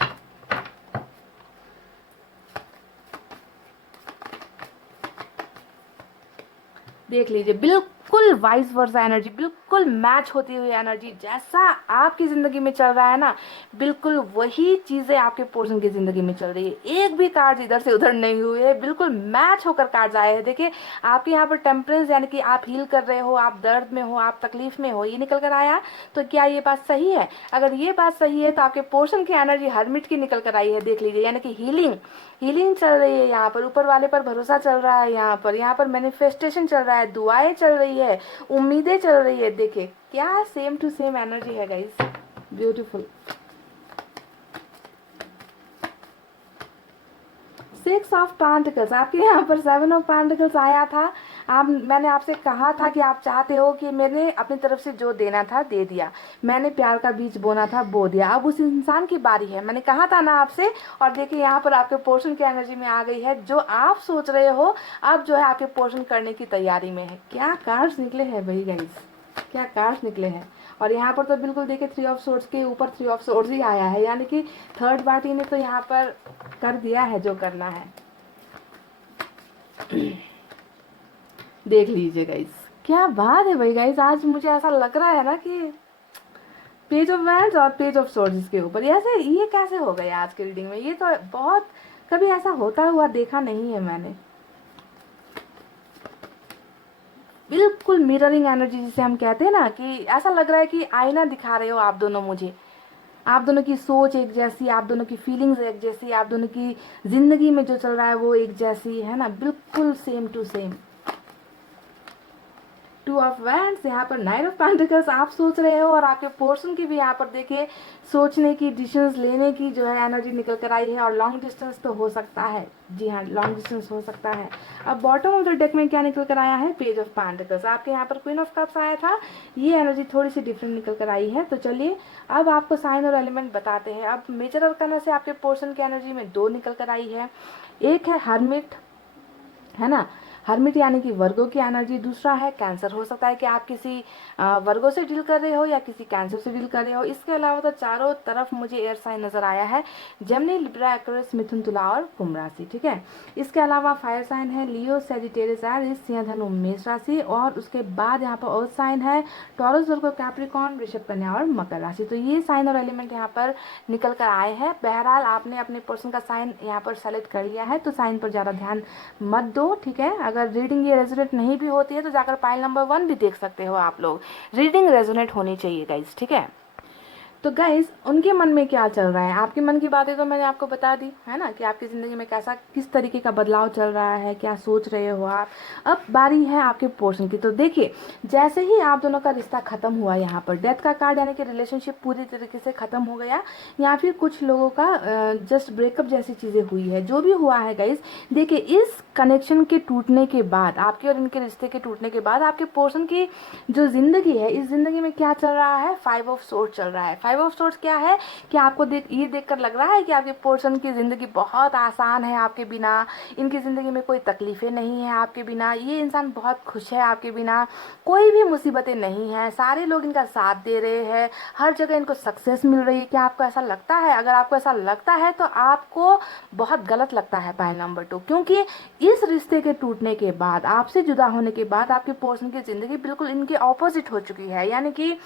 देख लीजिए, बिल्कुल वाइस वर्सा एनर्जी, बिल्कुल मैच होती हुई एनर्जी। जैसा आपकी ज़िंदगी में चल रहा है ना, बिल्कुल वही चीज़ें आपके पोर्शन की ज़िंदगी में चल रही है। एक भी कार्ड इधर से उधर नहीं हुए है, बिल्कुल मैच होकर कार्ड आए हैं। देखिए आपके यहाँ पर टेम्परेंस, यानी कि आप हील कर रहे हो, आप दर्द में हो, आप तकलीफ में हो, ये निकल कर आया। तो क्या ये बात सही है? अगर ये बात सही है तो आपके पोर्शन की एनर्जी हर्मिट की निकल कर आई है। देख लीजिए, यानी कि हीलिंग चल रही है यहाँ पर, ऊपर वाले पर भरोसा चल रहा है, यहाँ पर मैनिफेस्टेशन चल रहा है, दुआएं चल रही है, उम्मीदें चल रही है। देखिए क्या सेम टू सेम एनर्जी है गाइस, ब्यूटीफुल। 6 ऑफ पेंटिकल्स, आपके यहाँ पर 7 ऑफ पेंटिकल्स आया था। मैंने आपसे कहा था कि आप चाहते हो कि मैंने अपनी तरफ से जो देना था दे दिया, मैंने प्यार का बीज बोना था बो दिया, अब उस इंसान की बारी है। मैंने कहा था ना आपसे, और देखिए यहाँ पर आपके पोर्शन की एनर्जी में आ गई है। जो आप सोच रहे हो अब जो है आपके पोर्शन करने की तैयारी में है। क्या कार्ड्स निकले हैं भाई गाइस, क्या कार्ड्स निकले हैं। और यहाँ पर तो बिल्कुल देखिए 3 ऑफ सोर्ड्स के ऊपर 3 ऑफ सोर्ड्स ही आया है, यानी कि थर्ड पार्टी ने तो यहाँ पर कर दिया है जो करना है। देख लीजिए गाइस, क्या बात है भाई गाइस। आज मुझे ऐसा लग रहा है ना कि पेज ऑफ वैंड्स और पेज ऑफ सोर्ड्स के ऊपर ऐसे ये कैसे हो गया आज की रीडिंग में। ये तो बहुत कभी ऐसा होता हुआ देखा नहीं है मैंने। बिल्कुल मिररिंग एनर्जी जिसे हम कहते हैं ना, कि ऐसा लग रहा है कि आईना दिखा रहे हो आप दोनों मुझे। आप दोनों की सोच एक जैसी, आप दोनों की फीलिंग्स एक जैसी, आप दोनों की जिंदगी में जो चल रहा है वो एक जैसी है ना, बिल्कुल same to same. 2 of wands, यहाँ पर 9 ऑफ पेंटिकल्स, आप सोच रहे हो और आपके पोर्शन की भी यहाँ पर देखिए सोचने की, डिसीजंस लेने की जो है एनर्जी निकल कर आई है। और लॉन्ग डिस्टेंस तो हो सकता है, जी हाँ लॉन्ग डिस्टेंस हो सकता है। अब बॉटम ऑफ द डेक में क्या निकल कर आया है, पेज ऑफ पेंटिकल्स। आपके यहाँ पर क्वीन ऑफ कप्स आया था, ये एनर्जी थोड़ी सी डिफरेंट निकल कर आई है। तो चलिए अब आपको साइन और एलिमेंट बताते हैं। अब मेजर अरकाना से आपके पोर्शन की एनर्जी में 2 निकल कर आई है। एक है हर्मिट, है ना, हर्मिट यानी कि वर्गो की एनर्जी। दूसरा है कैंसर, हो सकता है कि आप किसी वर्गो से डील कर रहे हो या किसी कैंसर से डील कर रहे हो। इसके अलावा तो चारों तरफ मुझे एयर साइन नजर आया है, जेमिनी, लिब्रा, एक्वेरियस, मिथुन, तुला और कुंभ राशि, ठीक है। इसके अलावा फायर साइन है लियो, सेजिटेरियस, एरिस, सिंह, धनु, मेष राशि। और उसके बाद यहाँ पर अर्थ साइन है टॉरस, वर्गो, कैप्रिकॉर्न, वृषभ, कन्या और मकर राशि। तो ये साइन और एलिमेंट यहाँ पर निकल कर आए हैं। बहरहाल आपने अपने पर्सन का साइन यहाँ पर सेलेक्ट कर लिया है, तो साइन पर ज़्यादा ध्यान मत दो, ठीक है। अगर रीडिंग ये रेजोनेट नहीं भी होती है तो जाकर पाइल नंबर 1 भी देख सकते हो आप लोग। रीडिंग रेजोनेट होनी चाहिए गाइस, ठीक है। तो गाइस उनके मन में क्या चल रहा है, आपके मन की बातें तो मैंने आपको बता दी है ना, कि आपकी ज़िंदगी में कैसा किस तरीके का बदलाव चल रहा है, क्या सोच रहे हो आप। अब बारी है आपके पोर्शन की। तो देखिए, जैसे ही आप दोनों का रिश्ता ख़त्म हुआ, यहाँ पर डेथ का कार्ड यानी कि रिलेशनशिप पूरी तरीके से ख़त्म हो गया, या फिर कुछ लोगों का जस्ट ब्रेकअप जैसी चीज़ें हुई है, जो भी हुआ है गाइस, देखिए इस कनेक्शन के टूटने के बाद, आपके और इनके रिश्ते के टूटने के बाद, आपके पोर्शन की जो ज़िंदगी है, इस ज़िंदगी में क्या चल रहा है, 5 ऑफ सोर्ड्स चल रहा है। 5 ऑफ सोर्ड्स क्या है कि आपको ये देखकर लग रहा है कि आपके पोर्शन की ज़िंदगी बहुत आसान है आपके बिना, इनकी ज़िंदगी में कोई तकलीफ़ें नहीं है आपके बिना, ये इंसान बहुत खुश है आपके बिना, कोई भी मुसीबतें नहीं हैं, सारे लोग इनका साथ दे रहे हैं, हर जगह इनको सक्सेस मिल रही है। क्या आपको ऐसा लगता है? अगर आपको ऐसा लगता है तो आपको बहुत गलत लगता है पॉइंट नंबर 2, क्योंकि इस रिश्ते के टूटने के बाद, आपसे जुदा होने के बाद, आपके पर्सन की ज़िंदगी बिल्कुल इनके ऑपोजिट हो चुकी है, यानी कि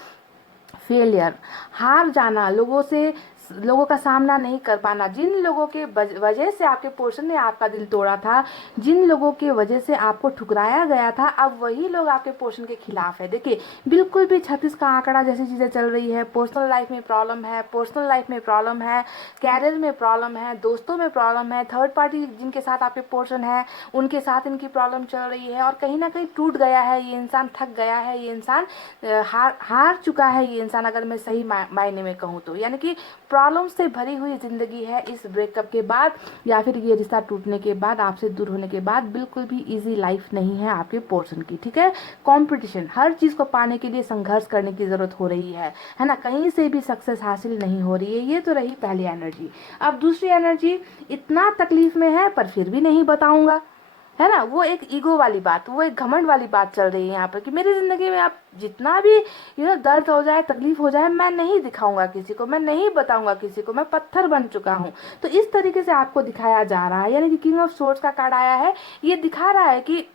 फेलियर, हार जाना, लोगों का सामना नहीं कर पाना। जिन लोगों के वजह से आपके पोर्शन ने आपका दिल तोड़ा था, जिन लोगों की वजह से आपको ठुकराया गया था, अब वही लोग आपके पोर्शन के खिलाफ है। देखिए बिल्कुल भी 36 का आंकड़ा जैसी चीज़ें चल रही है। पर्सनल लाइफ में प्रॉब्लम है, पर्सनल लाइफ में प्रॉब्लम है, कैरियर में प्रॉब्लम है, दोस्तों में प्रॉब्लम है, थर्ड पार्टी जिनके साथ आपके पोर्शन है उनके साथ इनकी प्रॉब्लम चल रही है, और कहीं ना कहीं टूट गया है ये इंसान, थक गया है ये इंसान, हार चुका है ये इंसान, अगर मैं सही मायने में कहूँ तो। यानी कि प्रॉब्लम से भरी हुई ज़िंदगी है इस ब्रेकअप के बाद, या फिर ये रिश्ता टूटने के बाद, आपसे दूर होने के बाद। बिल्कुल भी इजी लाइफ नहीं है आपके पोर्शन की, ठीक है। कंपटीशन, हर चीज़ को पाने के लिए संघर्ष करने की ज़रूरत हो रही है ना, कहीं से भी सक्सेस हासिल नहीं हो रही है। ये तो रही पहली एनर्जी। अब दूसरी एनर्जी, इतना तकलीफ में है पर फिर भी नहीं बताऊंगा, है ना, वो एक ईगो वाली बात, वो एक घमंड वाली बात चल रही है यहाँ पर, कि मेरी ज़िंदगी में आप जितना भी दर्द हो जाए, तकलीफ हो जाए, मैं नहीं दिखाऊंगा किसी को, मैं नहीं बताऊंगा किसी को, मैं पत्थर बन चुका हूँ। तो इस तरीके से आपको दिखाया जा रहा है, यानी कि किंग ऑफ सोर्ड्स का कार्ड आया है, ये दिखा रहा है कि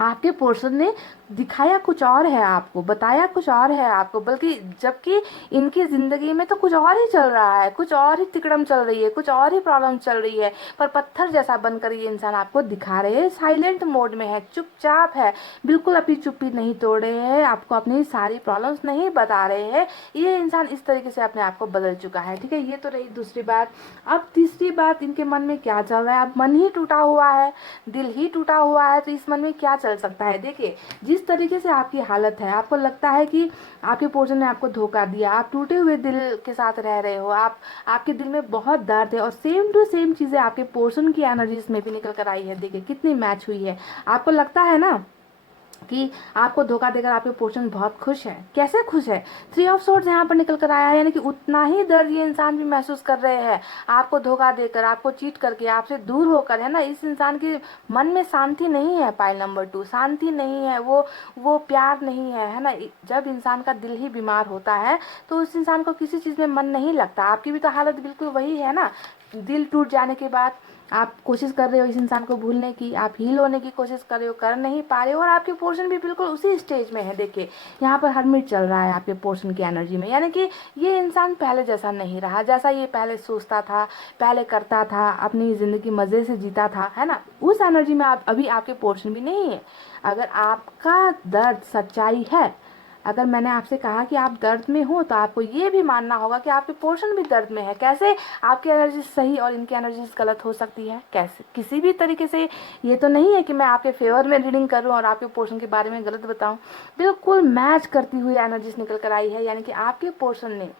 आपके पर्सन ने दिखाया कुछ और है आपको, बताया कुछ और है आपको, बल्कि जबकि इनकी ज़िंदगी में तो कुछ और ही चल रहा है, कुछ और ही तिकड़म चल रही है, कुछ और ही प्रॉब्लम चल रही है, पर पत्थर जैसा बनकर ये इंसान आपको दिखा रहे हैं। साइलेंट मोड में है, चुपचाप है, बिल्कुल अपनी चुप्पी नहीं तोड़ रहे हैं, आपको अपनी सारी प्रॉब्लम्स नहीं बता रहे हैं। ये इंसान इस तरीके से अपने आप को बदल चुका है, ठीक है। ये तो रही दूसरी बात। अब तीसरी बात, इनके मन में क्या चल रहा है। अब मन ही टूटा हुआ है, दिल ही टूटा हुआ है, तो इस मन में क्या चल सकता है। देखिए जिस तरीके से आपकी हालत है, आपको लगता है कि आपके पोर्शन ने आपको धोखा दिया, आप टूटे हुए दिल के साथ रह रहे हो, आपके दिल में बहुत दर्द है, और सेम टू सेम चीज़ें आपके पोर्शन की एनर्जीज में भी निकल कर आई है। देखिए कितनी मैच हुई है। आपको लगता है ना कि आपको धोखा देकर आपके पोर्शन बहुत खुश है। कैसे खुश है? 3 ऑफ सोर्ड्स यहाँ पर निकल कर आया है, यानी कि उतना ही दर्द ये इंसान भी महसूस कर रहे हैं, आपको धोखा देकर, आपको चीट करके, आपसे दूर होकर, है ना। इस इंसान के मन में शांति नहीं है, पाइल नंबर 2, शांति नहीं है, वो प्यार नहीं है ना। जब इंसान का दिल ही बीमार होता है तो उस इंसान को किसी चीज़ में मन नहीं लगता। आपकी भी तो हालत बिल्कुल वही है ना। दिल टूट जाने के बाद आप कोशिश कर रहे हो इस इंसान को भूलने की, आप हील होने की कोशिश कर रहे हो, कर नहीं पा रहे हो, और आपके पोर्शन भी बिल्कुल उसी स्टेज में है। देखिए यहाँ पर हरमिट चल रहा है आपके पोर्शन की एनर्जी में, यानी कि ये इंसान पहले जैसा नहीं रहा, जैसा ये पहले सोचता था, पहले करता था, अपनी ज़िंदगी मज़े से जीता था, है ना। उस एनर्जी में आप अभी, आपके पोर्शन भी नहीं है। अगर आपका दर्द सच्चाई है, अगर मैंने आपसे कहा कि आप दर्द में हो, तो आपको ये भी मानना होगा कि आपके पोर्शन भी दर्द में है। कैसे आपकी एनर्जी सही और इनकी एनर्जी गलत हो सकती है? कैसे? किसी भी तरीके से ये तो नहीं है कि मैं आपके फेवर में रीडिंग करूं और आपके पोर्शन के बारे में गलत बताऊं। बिल्कुल मैच करती हुई एनर्जीज निकल कर आई है, यानी कि आपके पोर्शन ने,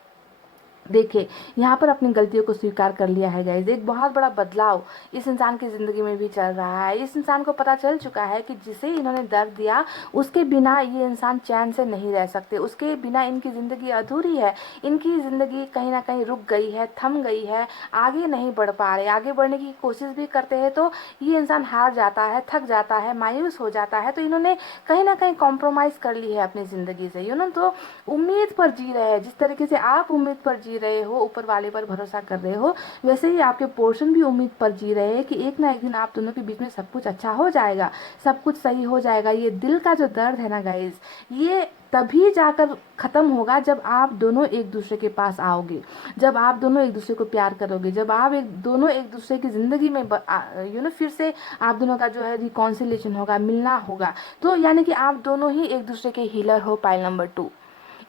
देखिए यहाँ पर अपनी गलतियों को स्वीकार कर लिया है गाइज। एक बहुत बड़ा बदलाव इस इंसान की ज़िंदगी में भी चल रहा है। इस इंसान को पता चल चुका है कि जिसे इन्होंने दर्द दिया, उसके बिना ये इंसान चैन से नहीं रह सकते, उसके बिना इनकी ज़िंदगी अधूरी है, इनकी ज़िंदगी कहीं ना कहीं रुक गई है, थम गई है, आगे नहीं बढ़ पा रहे। आगे बढ़ने की कोशिश भी करते हैं तो ये इंसान हार जाता है, थक जाता है, मायूस हो जाता है। तो इन्होंने कहीं ना कहीं कॉम्प्रोमाइज़ कर ली है अपनी ज़िंदगी से। तो उम्मीद पर जी रहे हैं, जिस तरीके से आप उम्मीद पर जी रहे हो, ऊपर वाले पर भरोसा कर रहे हो, वैसे ही आपके पोर्शन भी उम्मीद पर जी रहे हैं कि एक ना एक दिन आप दोनों के बीच में सब कुछ अच्छा हो जाएगा, सब कुछ सही हो जाएगा। ये दिल का जो दर्द है ना गाइज, ये तभी जाकर ख़त्म होगा जब आप दोनों एक दूसरे के पास आओगे, जब आप दोनों एक दूसरे को प्यार करोगे, जब आप दोनों एक दूसरे की ज़िंदगी में फिर से आप दोनों का जो है रिकॉन्सिलेशन होगा, मिलना होगा। तो यानी कि आप दोनों ही एक दूसरे के हीलर हो, पाइल नंबर 2।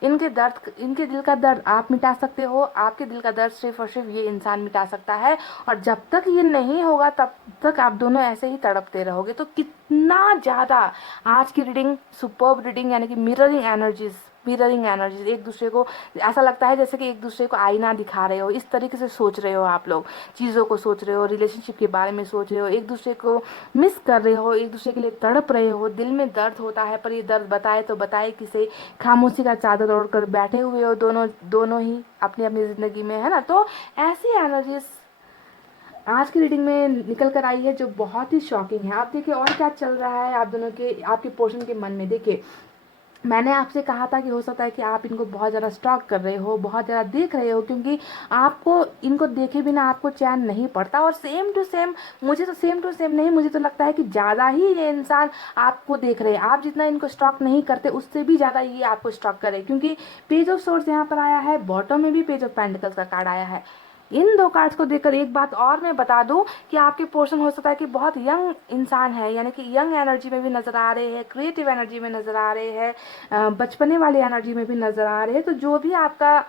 इनके दिल का दर्द आप मिटा सकते हो, आपके दिल का दर्द सिर्फ और सिर्फ ये इंसान मिटा सकता है। और जब तक ये नहीं होगा तब तक आप दोनों ऐसे ही तड़पते रहोगे। तो कितना ज़्यादा आज की रीडिंग सुपर्ब रीडिंग, यानी कि मिररिंग एनर्जीज एक दूसरे को, ऐसा लगता है जैसे कि एक दूसरे को आईना दिखा रहे हो, इस तरीके से सोच रहे हो आप लोग, चीज़ों को सोच रहे हो, रिलेशनशिप के बारे में सोच रहे हो, एक दूसरे को मिस कर रहे हो, एक दूसरे के लिए तड़प रहे हो, दिल में दर्द होता है पर ये दर्द बताए तो बताए किसे, खामोशी का चादर ओढ़कर बैठे हुए हो दोनों दोनों ही अपनी अपनी ज़िंदगी में, है ना। तो ऐसी एनर्जीज आज की रीडिंग में निकल कर आई है जो बहुत ही शॉकिंग है। आप देखिए और क्या चल रहा है आप दोनों के, आपके पोर्शन के मन में। देखिए मैंने आपसे कहा था कि हो सकता है कि आप इनको बहुत ज़्यादा स्टॉक कर रहे हो, बहुत ज़्यादा देख रहे हो, क्योंकि आपको इनको देखे बिना आपको चैन नहीं पड़ता। और सेम टू सेम नहीं, मुझे तो लगता है कि ज़्यादा ही ये इंसान आपको देख रहे हैं। आप जितना इनको स्टॉक नहीं करते उससे भी ज़्यादा ये आपको स्टॉक करे, क्योंकि पेज ऑफ सोर्स यहाँ पर आया है, बॉटम में भी पेज ऑफ पेंटिकल्स का कार्ड आया है। इन दो कार्ड्स को देखकर एक बात और मैं बता दूं कि आपके पोर्शन हो सकता है कि बहुत यंग इंसान है, यानी कि यंग एनर्जी में भी नज़र आ रहे हैं, क्रिएटिव एनर्जी में नज़र आ रहे हैं, बचपने वाली एनर्जी में भी नज़र आ रहे हैं। तो जो भी आपका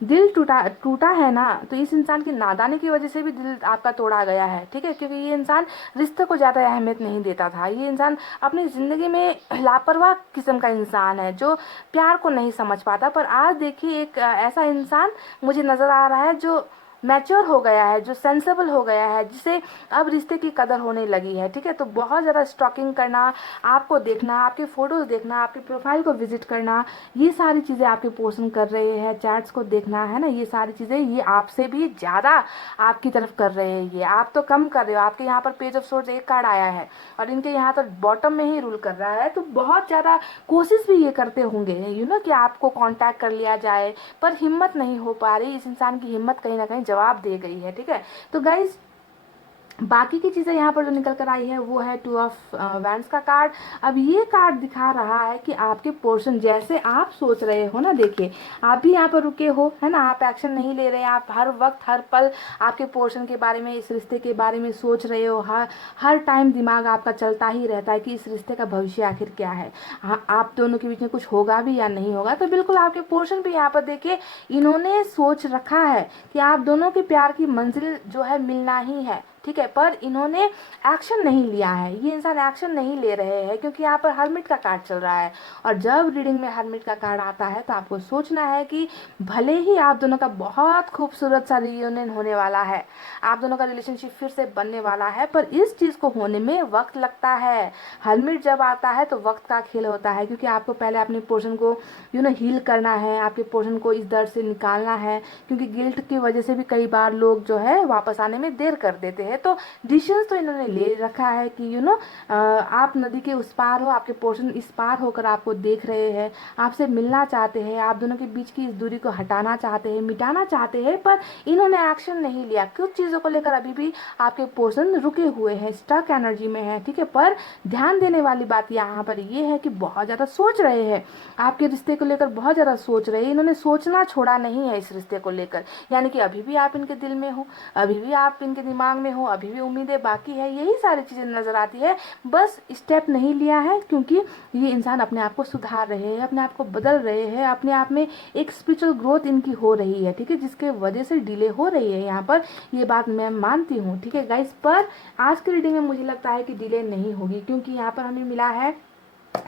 दिल टूटा है ना, तो इस इंसान की नादानी की वजह से भी दिल आपका तोड़ा गया है, ठीक है। क्योंकि ये इंसान रिश्ते को ज़्यादा अहमियत नहीं देता था। ये इंसान अपनी ज़िंदगी में लापरवाह किस्म का इंसान है जो प्यार को नहीं समझ पाता। पर आज देखिए एक ऐसा इंसान मुझे नज़र आ रहा है जो मैच्योर हो गया है, जो सेंसेबल हो गया है, जिसे अब रिश्ते की कदर होने लगी है, ठीक है। तो बहुत ज़्यादा स्टॉकिंग करना, आपको देखना, आपके फोटोज़ देखना, आपके प्रोफाइल को विजिट करना, ये सारी चीज़ें आपके पोस्ट कर रहे हैं, चैट्स को देखना, है ना, ये सारी चीज़ें ये आपसे भी ज़्यादा आपकी तरफ कर रहे हैं। ये आप तो कम कर रहे हो, आपके यहाँ पर पेज ऑफ सोर्स एक कार्ड आया है और इनके यहाँ तो बॉटम में ही रूल कर रहा है। तो बहुत ज़्यादा कोशिश भी ये करते होंगे कि आपको कांटेक्ट कर लिया जाए, पर हिम्मत नहीं हो पा रही। इस इंसान की हिम्मत कहीं ना कहीं जवाब दे गई है, ठीक है। तो गाइज बाकी की चीज़ें यहाँ पर जो निकल कर आई है वो है 2 ऑफ वैंड्स का कार्ड। अब ये कार्ड दिखा रहा है कि आपके पोर्शन जैसे आप सोच रहे हो ना, देखिए आप भी यहाँ पर रुके हो, है ना, आप एक्शन नहीं ले रहे, आप हर वक्त हर पल आपके पोर्शन के बारे में, इस रिश्ते के बारे में सोच रहे हो। हर टाइम दिमाग आपका चलता ही रहता है कि इस रिश्ते का भविष्य आखिर क्या है, आप दोनों के बीच में कुछ होगा भी या नहीं होगा। तो बिल्कुल आपके पोर्शन भी यहाँ पर देखिए इन्होंने सोच रखा है कि आप दोनों के प्यार की मंजिल जो है मिलना ही है, ठीक है। पर इन्होंने एक्शन नहीं लिया है, ये इंसान एक्शन नहीं ले रहे हैं, क्योंकि यहाँ पर हर्मिट का कार्ड चल रहा है। और जब रीडिंग में हर्मिट का कार्ड आता है तो आपको सोचना है कि भले ही आप दोनों का बहुत खूबसूरत सा रियूनियन होने वाला है, आप दोनों का रिलेशनशिप फिर से बनने वाला है, पर इस चीज़ को होने में वक्त लगता है। हर्मिट जब आता है तो वक्त का खेल होता है, क्योंकि आपको पहले अपने पोर्शन को हील करना है, आपके पोर्शन को इस दर्द से निकालना है, क्योंकि गिल्ट की वजह से भी कई बार लोग जो है वापस आने में देर कर देते हैं। तो डिसीजन तो इन्होंने ले रखा है कि आप नदी के उस पार हो, आपके पोर्शन इस पार होकर आपको देख रहे हैं, आपसे मिलना चाहते हैं, आप दोनों के बीच की इस दूरी को हटाना चाहते हैं, मिटाना चाहते हैं, पर इन्होंने एक्शन नहीं लिया। कुछ चीज़ों को लेकर अभी भी आपके पोर्शन रुके हुए हैं, स्टक एनर्जी में है, ठीक है। पर ध्यान देने वाली बात यहाँ पर ये है कि बहुत ज़्यादा सोच रहे हैं, आपके रिश्ते को लेकर बहुत ज़्यादा सोच रहे हैं। इन्होंने सोचना छोड़ा नहीं है इस रिश्ते को लेकर, यानी कि अभी भी आप इनके दिल में हो, अभी भी आप इनके दिमाग में हो, अभी भी उम्मीदें बाकी है, यही सारी चीज़ें नज़र आती है। बस स्टेप नहीं लिया है, क्योंकि ये इंसान अपने आप को सुधार रहे हैं, अपने आप को बदल रहे हैं, अपने आप में एक स्पिरिचुअल ग्रोथ इनकी हो रही है, ठीक है, जिसके वजह से डिले हो रही है। यहाँ पर ये बात मैं मानती हूँ, ठीक है गाइस। पर आज की रीडिंग में मुझे लगता है कि डिले नहीं होगी, क्योंकि यहाँ पर हमें मिला है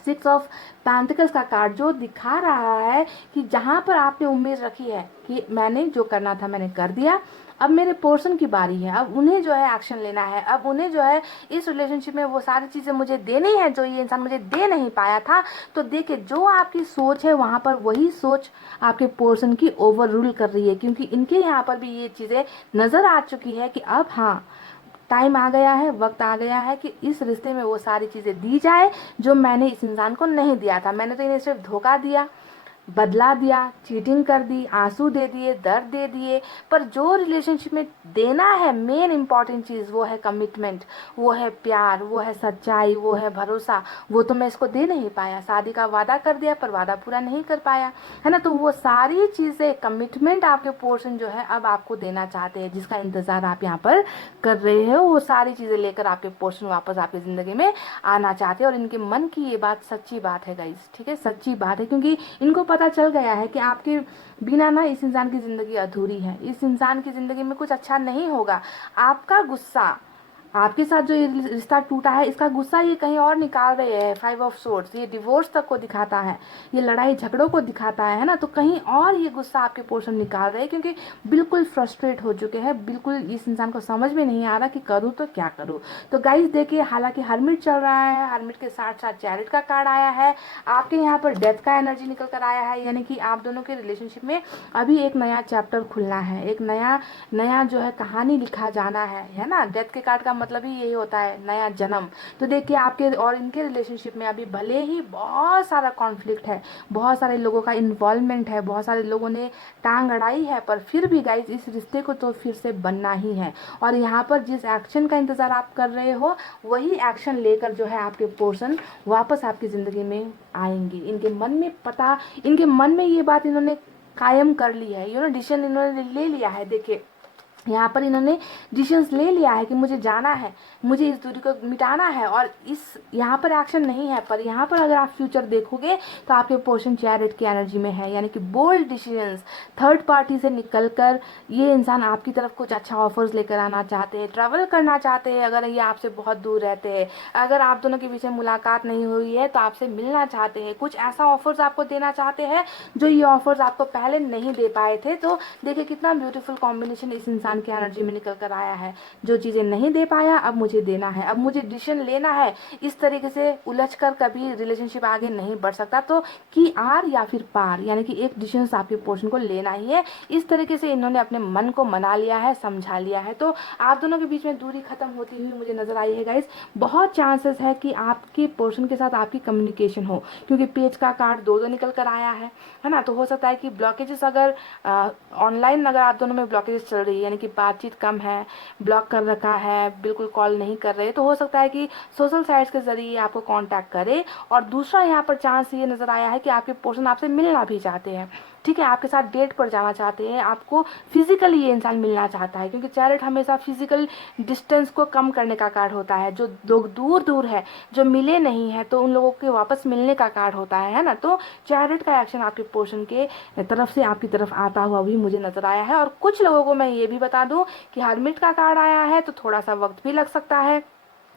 6 ऑफ पेंटिकल्स का कार्ड, जो दिखा रहा है कि जहाँ पर आपने उम्मीद रखी है कि मैंने जो करना था मैंने कर दिया, अब मेरे पोर्शन की बारी है, अब उन्हें जो है एक्शन लेना है, अब उन्हें जो है इस रिलेशनशिप में वो सारी चीज़ें मुझे देनी है जो ये इंसान मुझे दे नहीं पाया था। तो देखिए जो आपकी सोच है वहाँ पर वही सोच आपके पोर्शन की ओवर रूल कर रही है, क्योंकि इनके यहाँ पर भी ये चीज़ें नज़र आ चुकी है कि अब हाँ टाइम आ गया है, वक्त आ गया है कि इस रिश्ते में वो सारी चीज़ें दी जाए जो मैंने इस इंसान को नहीं दिया था। मैंने तो इन्हें सिर्फ धोखा दिया, बदला दिया, चीटिंग कर दी, आंसू दे दिए, दर्द दे दिए, पर जो रिलेशनशिप में देना है मेन इंपॉर्टेंट चीज़ वो है कमिटमेंट, वो है प्यार, वो है सच्चाई, वो है भरोसा, वो तो मैं इसको दे नहीं पाया। शादी का वादा कर दिया पर वादा पूरा नहीं कर पाया, है ना। तो वो सारी चीज़ें कमिटमेंट आपके पोर्शन जो है अब आपको देना चाहते हैं, जिसका इंतज़ार आप यहाँ पर कर रहे हो, वो सारी चीज़ें लेकर आपके पोर्शन वापस आपकी ज़िंदगी में आना चाहते हैं। और इनके मन की ये बात सच्ची बात है गाइस, ठीक है, सच्ची बात है, क्योंकि इनको पता चल गया है कि आपके बिना ना इस इंसान की ज़िंदगी अधूरी है, इस इंसान की ज़िंदगी में कुछ अच्छा नहीं होगा। आपका गुस्सा, आपके साथ जो ये रिश्ता टूटा है, इसका गुस्सा ये कहीं और निकाल रहे हैं। 5 ऑफ सोर्ड्स ये डिवोर्स तक को दिखाता है, ये लड़ाई झगड़ों को दिखाता है ना। तो कहीं और ये गुस्सा आपके पोर्शन निकाल रहे हैं, क्योंकि बिल्कुल फ्रस्ट्रेट हो चुके हैं, बिल्कुल इस इंसान को समझ में नहीं आ रहा कि करूँ तो क्या करूँ। तो गाइस देखिए, हालांकि हर्मिट चल रहा है, हर्मिट के साथ साथ चैरिट का कार्ड आया है, आपके यहाँ पर डेथ का एनर्जी निकल कर आया है, यानी कि आप दोनों के रिलेशनशिप में अभी एक नया चैप्टर खुलना है, एक नया नया जो है कहानी लिखा जाना है ना। डेथ के कार्ड का मतलब ही यही होता है, नया जन्म। तो देखिए, आपके और इनके रिलेशनशिप में अभी भले ही बहुत सारा कॉन्फ्लिक्ट है, बहुत सारे लोगों का इन्वॉल्वमेंट है, बहुत सारे लोगों ने टांग अड़ाई है, पर फिर भी गाइज इस रिश्ते को तो फिर से बनना ही है। और यहाँ पर जिस एक्शन का इंतजार आप कर रहे हो, वही एक्शन लेकर जो है आपके पोर्शन वापस आपकी ज़िंदगी में आएंगे। इनके मन में इनके मन में ये बात इन्होंने कायम कर ली है, डिसीजन इन्होंने ले लिया है। देखिए, यहाँ पर इन्होंने डिसीजंस ले लिया है कि मुझे जाना है, मुझे इस दूरी को मिटाना है, और इस यहाँ पर एक्शन नहीं है। पर यहाँ पर अगर आप फ्यूचर देखोगे तो आपके पोर्शन चैरिट की एनर्जी में है, यानी कि बोल्ड डिसीजंस, थर्ड पार्टी से निकलकर ये इंसान आपकी तरफ कुछ अच्छा ऑफर्स लेकर आना चाहते हैं, ट्रैवल करना चाहते हैं। अगर ये आपसे बहुत दूर रहते हैं, अगर आप दोनों के बीच में मुलाकात नहीं हुई है, तो आपसे मिलना चाहते हैं, कुछ ऐसा ऑफर्स आपको देना चाहते हैं जो ये ऑफर्स आपको पहले नहीं दे पाए थे। तो देखिए, कितना ब्यूटीफुल कॉम्बिनेशन इस इंसान की एनर्जी में निकल कर आया है। जो चीजें नहीं दे पाया, अब मुझे देना है, अब मुझे डिसीजन लेना है। इस तरीके से उलझकर कभी रिलेशनशिप आगे नहीं बढ़ सकता। तो कि आर या फिर पार, यानी कि एक डिसीजन आपके पोर्शन को लेना ही है। इस तरीके से इन्होंने अपने मन को मना लिया है, समझा लिया है। तो आप दोनों के बीच में दूरी खत्म होती हुई मुझे नजर आई है गाइस। बहुत चांसेस है कि आपके पोर्शन के साथ आपकी कम्युनिकेशन हो, क्योंकि पेज का कार्ड 2 निकल कर आया है ना। तो हो सकता है कि ब्लॉकेजेस, अगर ऑनलाइन अगर आप दोनों में ब्लॉकेजेस चल रही है, यानी कि बातचीत कम है, ब्लॉक कर रखा है, बिल्कुल कॉल नहीं कर रहे, तो हो सकता है कि सोशल साइट्स के जरिए आपको कांटेक्ट करे। और दूसरा यहाँ पर चांस ये नजर आया है कि आपके पोर्शन आपसे मिलना भी चाहते हैं, ठीक है, आपके साथ डेट पर जाना चाहते हैं, आपको फिजिकली ये इंसान मिलना चाहता है, क्योंकि चैरिट हमेशा फिजिकल डिस्टेंस को कम करने का कार्ड होता है। जो लोग दूर दूर है, जो मिले नहीं है, तो उन लोगों के वापस मिलने का कार्ड होता है ना। तो चैरिट का एक्शन आपके पोर्शन के तरफ से आपकी तरफ आता हुआ भी मुझे नजर आया है। और कुछ लोगों को मैं ये भी बता दूं कि हर्मिट का कार्ड आया है, तो थोड़ा सा वक्त भी लग सकता है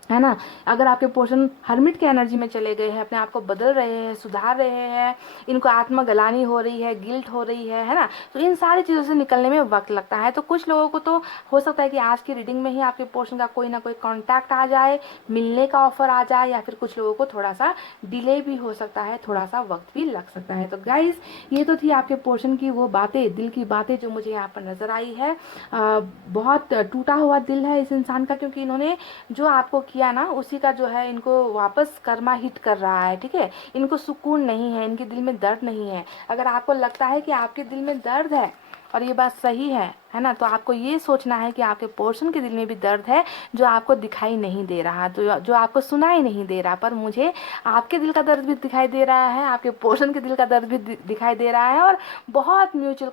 ना। अगर आपके पोर्शन हर्मिट के एनर्जी में चले गए हैं, अपने आप को बदल रहे हैं, सुधार रहे हैं, इनको आत्मग्लानि हो रही है, गिल्ट हो रही है ना, तो इन सारी चीज़ों से निकलने में वक्त लगता है। तो कुछ लोगों को तो हो सकता है कि आज की रीडिंग में ही आपके पोर्शन का कोई ना कोई कॉन्टैक्ट आ जाए, मिलने का ऑफर आ जाए, या फिर कुछ लोगों को थोड़ा सा डिले भी हो सकता है, थोड़ा सा वक्त भी लग सकता है। तो गाइज, ये तो थी आपके पोर्शन की वो बातें, दिल की बातें जो मुझे यहाँ पर नजर आई है। बहुत टूटा हुआ दिल है इस इंसान का, क्योंकि इन्होंने जो आपको किया ना, उसी का जो है इनको वापस कर्मा हिट कर रहा है, ठीक है। इनको सुकून नहीं है, इनके दिल में दर्द नहीं है। अगर आपको लगता है कि आपके दिल में दर्द है और ये बात सही है ना, तो आपको ये सोचना है कि आपके पोर्शन के दिल में भी दर्द है, जो आपको दिखाई नहीं दे रहा, जो आपको सुनाई नहीं दे रहा। पर मुझे आपके दिल का दर्द भी दिखाई दे रहा है, आपके पोर्शन के दिल का दर्द भी दिखाई दे रहा है, और बहुत म्यूचुअल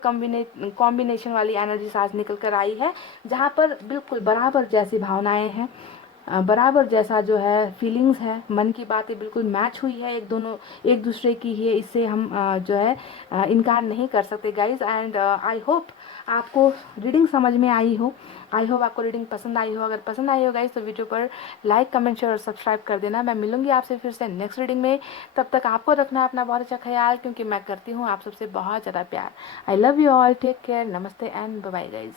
कॉम्बिनेशन वाली एनर्जी आज निकल कर आई है, जहाँ पर बिल्कुल बराबर जैसी भावनाएं हैं, बराबर जैसा जो है फीलिंग्स है, मन की बातें बिल्कुल मैच हुई है, एक दूसरे की है। इससे हम जो है इनकार नहीं कर सकते गाइज। एंड आई होप आपको रीडिंग समझ में आई हो, आई होप आपको रीडिंग पसंद आई हो। अगर पसंद आई हो गाइज, तो वीडियो पर लाइक, कमेंट, शेयर और सब्सक्राइब कर देना। मैं मिलूंगी आपसे फिर से नेक्स्ट रीडिंग में। तब तक आपको रखना है अपना बहुत अच्छा ख्याल, क्योंकि मैं करती हूँ आप सबसे बहुत ज़्यादा प्यार। I love you all, take care, नमस्ते एंड बाय बाय गाइज।